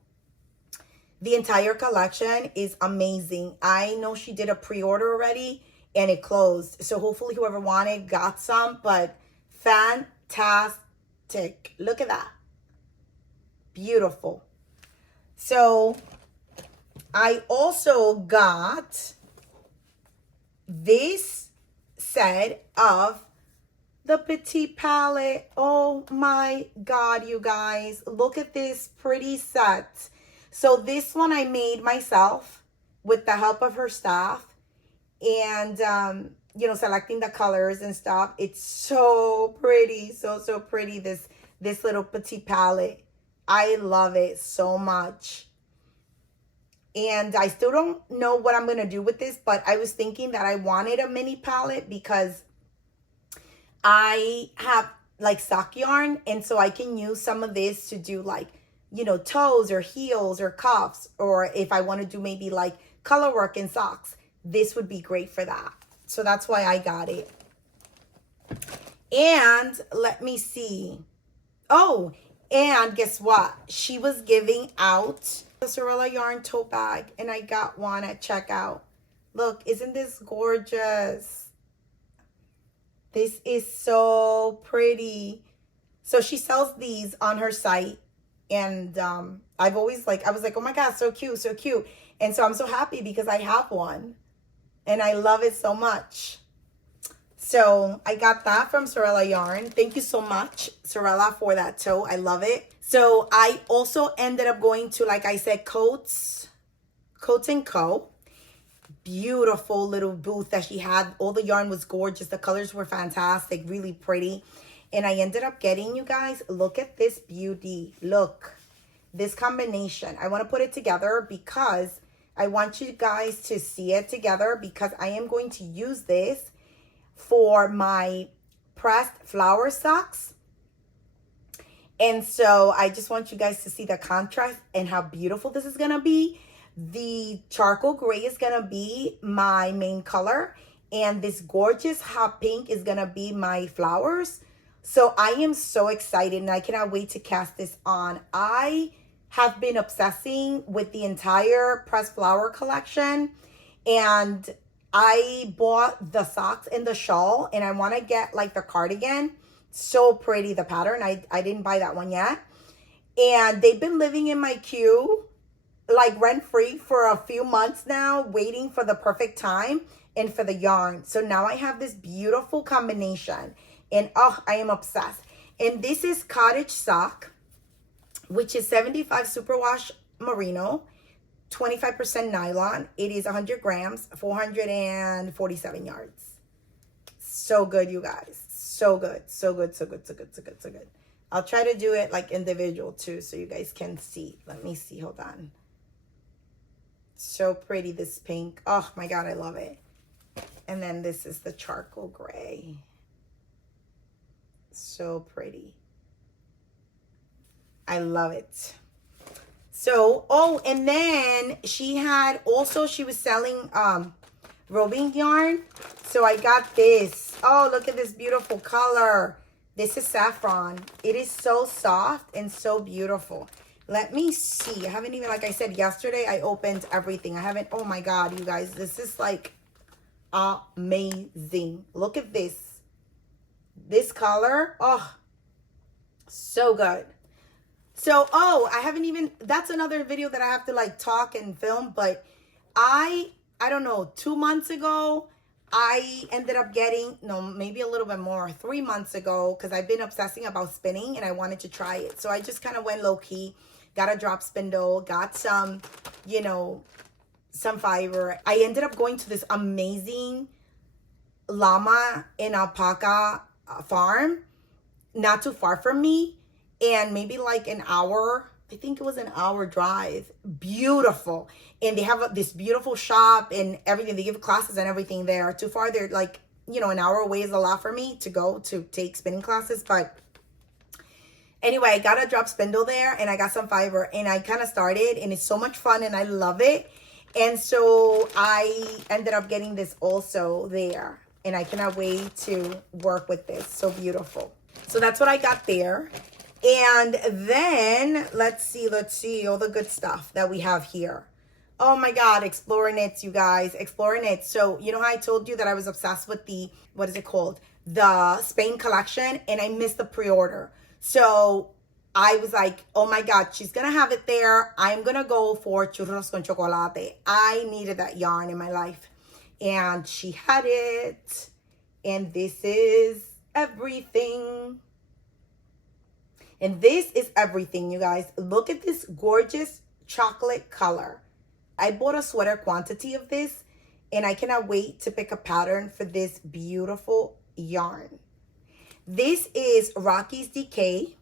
The entire collection is amazing. I know she did a pre-order already and it closed. So hopefully whoever wanted got some, but fantastic. Look at that. Beautiful. So I also got this set of the Petite palette. Oh my God, you guys. Look at this pretty set. So this one I made myself with the help of her staff. And, selecting the colors and stuff. It's so pretty. So pretty. This little Petite palette. I love it so much. And I still don't know what I'm going to do with this. But I was thinking that I wanted a mini palette because I have like sock yarn. And so I can use some of this to do like, toes or heels or cuffs. Or if I want to do maybe like color work in socks. This would be great for that. So that's why I got it. And let me see. Oh, and guess what? She was giving out a Sewrella Yarn tote bag. And I got one at checkout. Look, isn't this gorgeous? This is so pretty. So she sells these on her site. And I was like, oh my God, so cute, so cute. And so I'm so happy because I have one. And I love it so much. So I got that from Sewrella Yarn. Thank you so much, Sewrella, for that tote. I love it. So I also ended up going to, like I said, Coats & Co. Beautiful little booth that she had. All the yarn was gorgeous. The colors were fantastic, really pretty. And I ended up getting, you guys, look at this beauty. Look, this combination. I want to put it together because I want you guys to see it together because I am going to use this for my pressed flower socks. And so I just want you guys to see the contrast and how beautiful this is going to be. The charcoal gray is going to be my main color. And this gorgeous hot pink is gonna be my flowers. So I am so excited and I cannot wait to cast this on. I have been obsessing with the entire pressed flower collection, and I bought the socks and the shawl, and I want to get like the cardigan. So pretty, the pattern. I didn't buy that one yet. And they've been living in my queue like rent-free for a few months now, waiting for the perfect time and for the yarn. So now I have this beautiful combination, and oh, I am obsessed. And this is cottage sock, which is 75 superwash merino, 25% nylon. It is 100 grams, 447 yards. So good, you guys. So good, so good, so good, so good, so good, so good. I'll try to do it like individual too, so you guys can see. Let me see, hold on. So pretty, this pink. Oh my God, I love it. And then this is the charcoal gray. So pretty. I love it. So, oh, and then she was selling roving yarn. So I got this. Oh, look at this beautiful color. This is saffron. It is so soft and so beautiful. Let me see. I haven't even, like I said, yesterday I opened everything. I haven't, oh my God, you guys, this is like amazing. Look at this. This color, oh, so good. So, oh, I haven't even, that's another video that I have to like talk and film, but I don't know, 2 months ago, I ended up getting, no, maybe a little bit more, 3 months ago, because I've been obsessing about spinning and I wanted to try it. So I just kind of went low key, got a drop spindle, got some, you know, some fiber. I ended up going to this amazing llama and alpaca farm, not too far from me. And maybe like an hour, I think it was an hour drive. Beautiful. And they have this beautiful shop and everything. They give classes and everything there. Too far, they're like, you know, an hour away is a lot for me to go to take spinning classes. But anyway, I got a drop spindle there and I got some fiber and I kind of started, and it's so much fun and I love it. And so I ended up getting this also there, and I cannot wait to work with this. So beautiful. So that's what I got there. And then let's see all the good stuff that we have here. Oh my God, Explorer Knits, you guys, Explorer Knits. So you know how I told you that I was obsessed with the, what is it called? The Spain collection, and I missed the pre-order. So I was like, oh my God, she's gonna have it there. I'm gonna go for churros con chocolate. I needed that yarn in my life. And she had it. And this is everything. And this is everything, you guys. Look at this gorgeous chocolate color. I bought a sweater quantity of this, and I cannot wait to pick a pattern for this beautiful yarn. This is Rocky's Decay,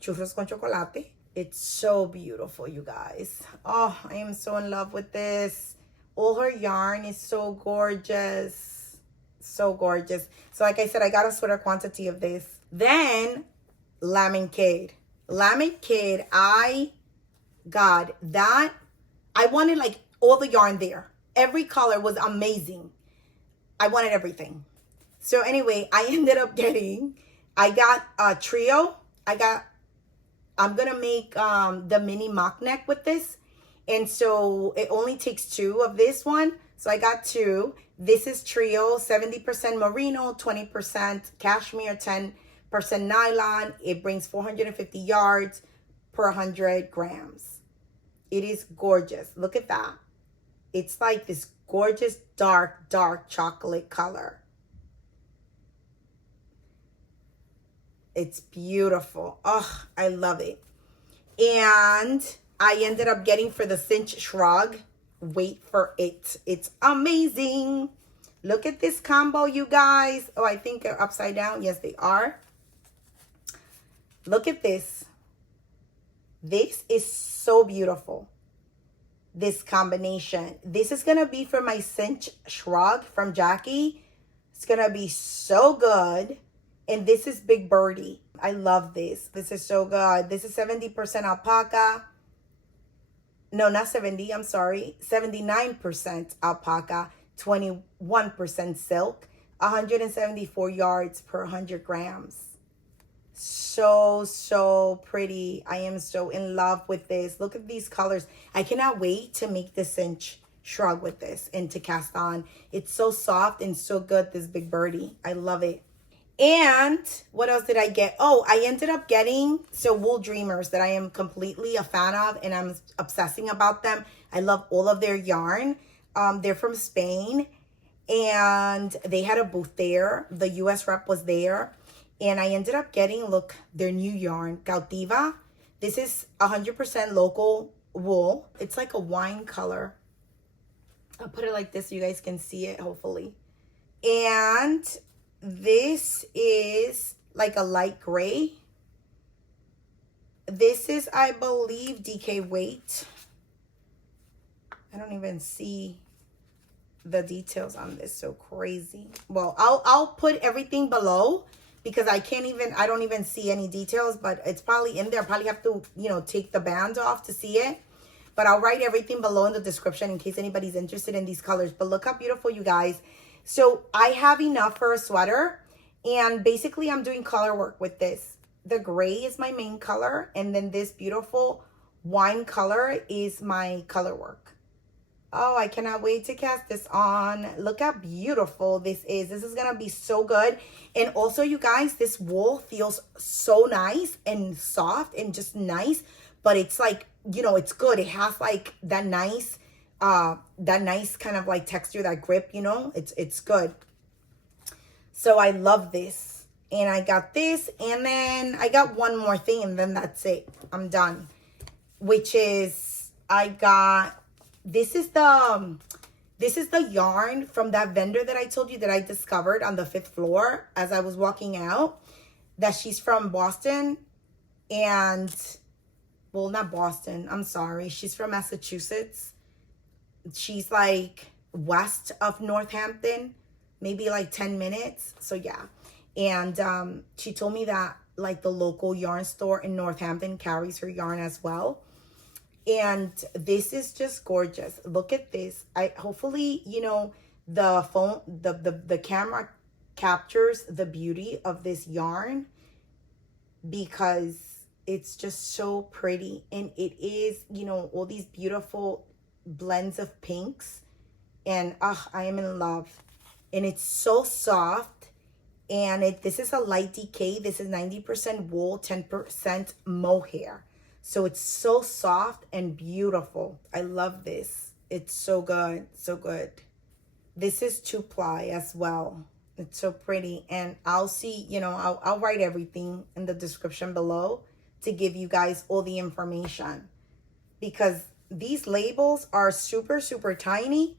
churros con chocolate. It's so beautiful, you guys. Oh, I am so in love with this. All her yarn is so gorgeous. So gorgeous. So like I said, I got a sweater quantity of this. Then Lemon Kid. Lemon Kid, I got that. I wanted like all the yarn there. Every color was amazing. I wanted everything. So anyway, I ended up getting, I got a trio. I'm going to make the mini mock neck with this. And so it only takes 2 of this one. So I got 2. This is trio, 70% merino, 20% cashmere, 10% nylon. It brings 450 yards per 100 grams. It is gorgeous. Look at that. It's like this gorgeous dark chocolate color. It's beautiful. Oh, I love it. And I ended up getting for the cinch shrug. Wait for it. It's amazing. Look at this combo, you guys. Oh, I think they're upside down. Yes, they are. Look at this. This is so beautiful. This combination. This is going to be for my cinch shrug from Jackie. It's going to be so good. And this is Big Birdie. I love this. This is so good. This is 70% alpaca. No, not 70. I'm sorry. 79% alpaca. 21% silk, 174 yards per 100 grams. So pretty. I am so in love with this. Look at these colors. I cannot wait to make the cinch shrug with this and to cast on. It's so soft and so good, this big birdie. I love it. And what else did I get? Oh, I ended up getting Wool Dreamers that I am completely a fan of, and I'm obsessing about them. I love all of their yarn. They're from Spain, and they had a booth there. The US rep was there, and I ended up getting, look, their new yarn, Cautiva. This is 100% local wool. It's like a wine color. I'll put it like this so you guys can see it, hopefully. And this is like a light gray. This is, I believe, DK weight. I don't even see the details on this. So crazy. Well, I'll put everything below because I don't even see any details, but it's probably in there. I probably have to, take the band off to see it. But I'll write everything below in the description in case anybody's interested in these colors. But look how beautiful, you guys. So I have enough for a sweater, and basically I'm doing color work with this. The gray is my main color, and then this beautiful wine color is my color work. Oh, I cannot wait to cast this on. Look how beautiful this is. This is going to be so good. And also, you guys, this wool feels so nice and soft and just nice, but it's like, it's good. It has like that nice kind of like texture, that grip, it's good. So I love this. And I got this, and then I got one more thing, and then that's it. I'm done. Which is, this is the yarn from that vendor that I told you that I discovered on the 5th floor as I was walking out, that she's from Boston, and, well, not Boston, I'm sorry. She's from Massachusetts. She's like west of Northampton, maybe like 10 minutes. So yeah. And she told me that like the local yarn store in Northampton carries her yarn as well. And this is just gorgeous. Look at this. Hopefully, the phone, the camera captures the beauty of this yarn, because it's just so pretty. And it is, all these beautiful blends of pinks, and I am in love. And it's so soft, and this is a light DK. This is 90% wool, 10% mohair. So it's so soft and beautiful. I love this. It's so good, so good. This is 2-ply as well. It's so pretty. And I'll see, I'll write everything in the description below to give you guys all the information, because these labels are super, super tiny.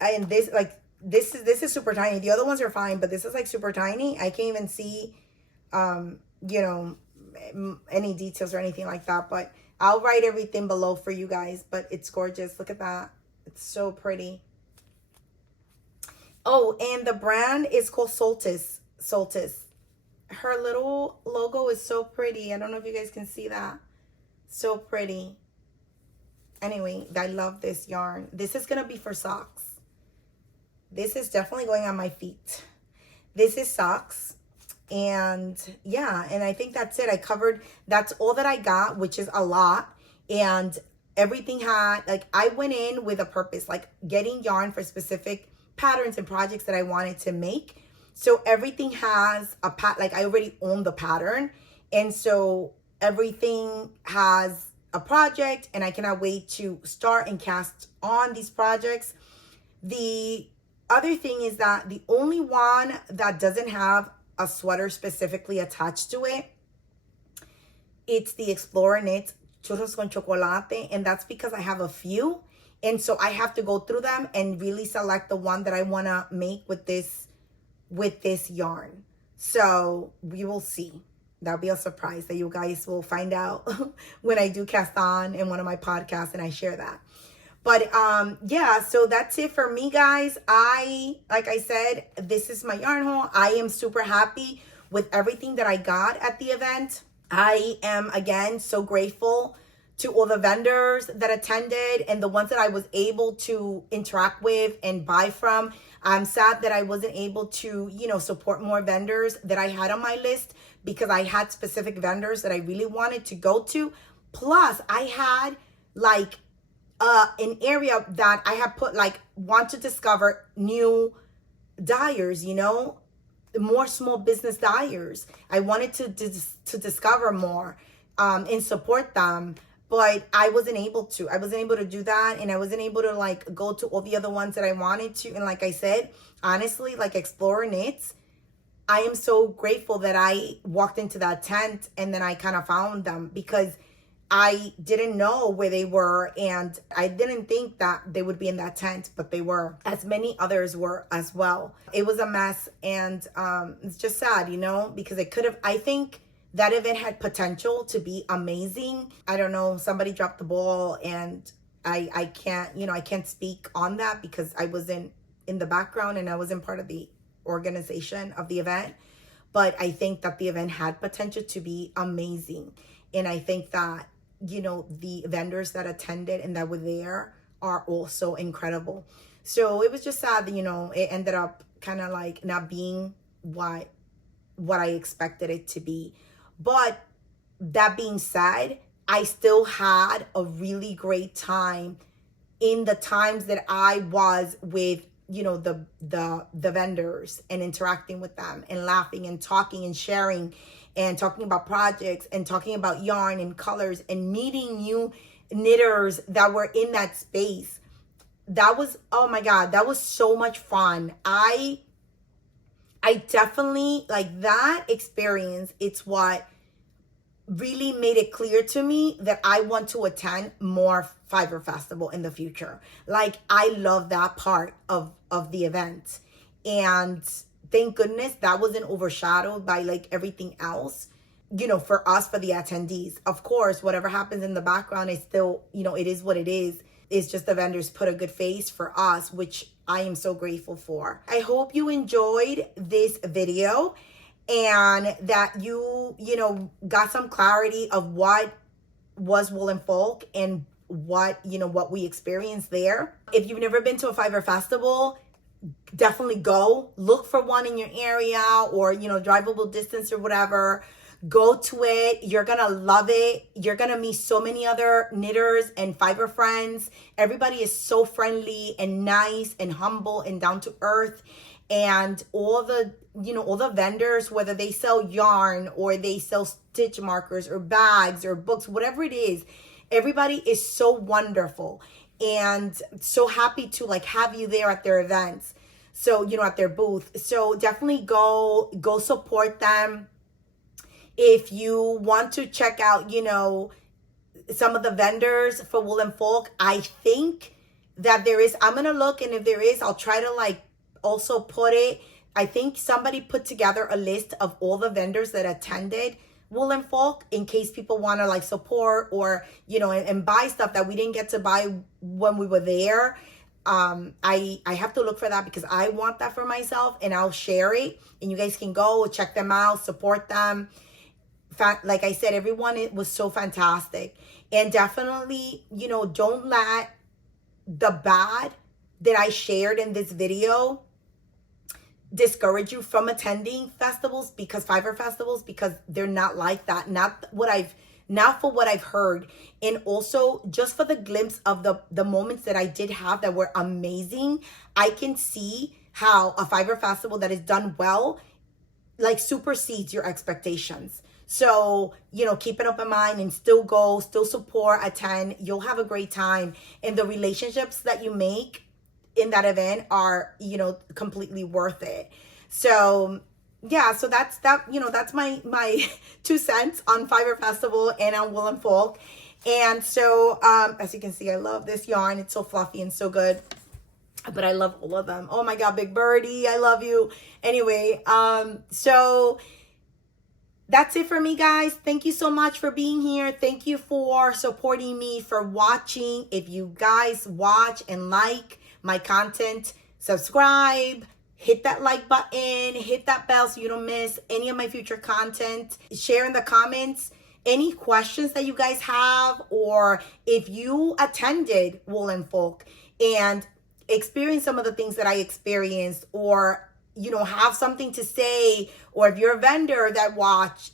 And this is super tiny. The other ones are fine, but this is like super tiny. I can't even see, any details or anything like that, but I'll write everything below for you guys. But it's gorgeous. Look at that. It's so pretty. Oh, and the brand is called Soltis. Her little logo is so pretty. I don't know if you guys can see that. So pretty. Anyway, I love this yarn. This is gonna be for socks. This is definitely going on my feet. This is socks. And yeah, and I think that's it. That's all that I got, which is a lot. And everything had, like, I went in with a purpose, like getting yarn for specific patterns and projects that I wanted to make. So everything has a like I already own the pattern. And so everything has a project, and I cannot wait to start and cast on these projects. The other thing is that the only one that doesn't have a sweater specifically attached to it, it's the Explorer Knit Churros con Chocolate, and that's because I have a few, and so I have to go through them and really select the one that I want to make with this yarn. So we will see. That'll be a surprise that you guys will find out when I do cast on in one of my podcasts and I share that. But yeah, so that's it for me, guys. Like I said, this is my yarn haul. I am super happy with everything that I got at the event. I am, again, so grateful to all the vendors that attended and the ones that I was able to interact with and buy from. I'm sad that I wasn't able to, support more vendors that I had on my list because I had specific vendors that I really wanted to go to. Plus, I had like an area that I have put like want to discover new dyers, more small business dyers. I wanted to discover more and support them. But I wasn't able to. I wasn't able to do that. And I wasn't able to like go to all the other ones that I wanted to. And like I said, honestly, like Explorer Knits, I am so grateful that I walked into that tent and then I kind of found them because I didn't know where they were. And I didn't think that they would be in that tent, but they were, as many others were as well. It was a mess. And it's just sad, because it could have, I think, that event had potential to be amazing. I don't know, somebody dropped the ball and I can't, I can't speak on that because I wasn't in the background and I wasn't part of the organization of the event. But I think that the event had potential to be amazing. And I think that, the vendors that attended and that were there are also incredible. So it was just sad that, it ended up kind of like not being what I expected it to be. But that being said, I still had a really great time in the times that I was with, the vendors and interacting with them and laughing and talking and sharing and talking about projects and talking about yarn and colors and meeting new knitters that were in that space. That was, oh my God, that was so much fun. I definitely like that experience. It's what really made it clear to me that I want to attend more Fiber Festival in the future. Like, I love that part of the event. And thank goodness that wasn't overshadowed by like everything else, for us, for the attendees. Of course, whatever happens in the background is still, it is what it is. It's just the vendors put a good face for us, which I am so grateful for. I hope you enjoyed this video and that you got some clarity of what was Woolen Folk and what we experienced there. If you've never been to a Fiber Festival, definitely go. Look for one in your area or, drivable distance or whatever. Go to it. You're going to love it. You're going to meet so many other knitters and fiber friends. Everybody is so friendly and nice and humble and down to earth. And all the vendors, whether they sell yarn or they sell stitch markers or bags or books, whatever it is, everybody is so wonderful and so happy to like have you there at their events. So, at their booth. So definitely go support them. If you want to check out, some of the vendors for Woolen Folk, I think that there is, I'm going to look, and if there is, I'll try to like also put it. I think somebody put together a list of all the vendors that attended Woolen Folk in case people want to like support or, and buy stuff that we didn't get to buy when we were there. I have to look for that because I want that for myself, and I'll share it and you guys can go check them out, support them. Like I said, everyone, it was so fantastic. And definitely, don't let the bad that I shared in this video discourage you from attending festivals, because Fiber Festivals, because they're not like that. Not for what I've heard. And also just for the glimpse of the moments that I did have that were amazing. I can see how a Fiber Festival that is done well, like, supersedes your expectations. So, keep it up in mind and still go, still support, attend. You'll have a great time. And the relationships that you make in that event are, completely worth it. So, yeah, so that's my 2 cents on Fiber Festival and on Woolen Folk. And so, as you can see, I love this yarn. It's so fluffy and so good. But I love all of them. Oh my God, Big Birdie, I love you. Anyway, so that's it for me, guys. Thank you so much for being here. Thank you for supporting me, for watching. If you guys watch and like my content, subscribe, hit that like button, hit that bell so you don't miss any of my future content. Share in the comments any questions that you guys have, or if you attended Woolen Folk and experienced some of the things that I experienced, or have something to say, or if you're a vendor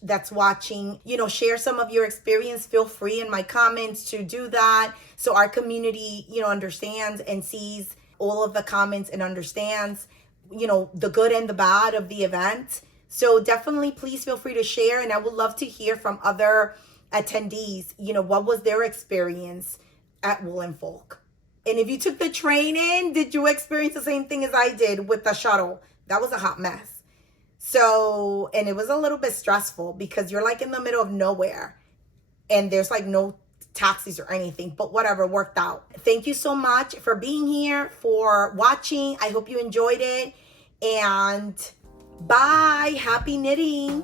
that's watching, share some of your experience, feel free in my comments to do that, so our community understands and sees all of the comments and understands the good and the bad of the event. So definitely please feel free to share, and I would love to hear from other attendees, what was their experience at Woolen Folk. And if you took the train in, did you experience the same thing as I did with the shuttle? That was a hot mess. So, and it was a little bit stressful because you're like in the middle of nowhere and there's like no taxis or anything, but whatever, worked out. Thank you so much for being here, for watching. I hope you enjoyed it, and bye. Happy knitting.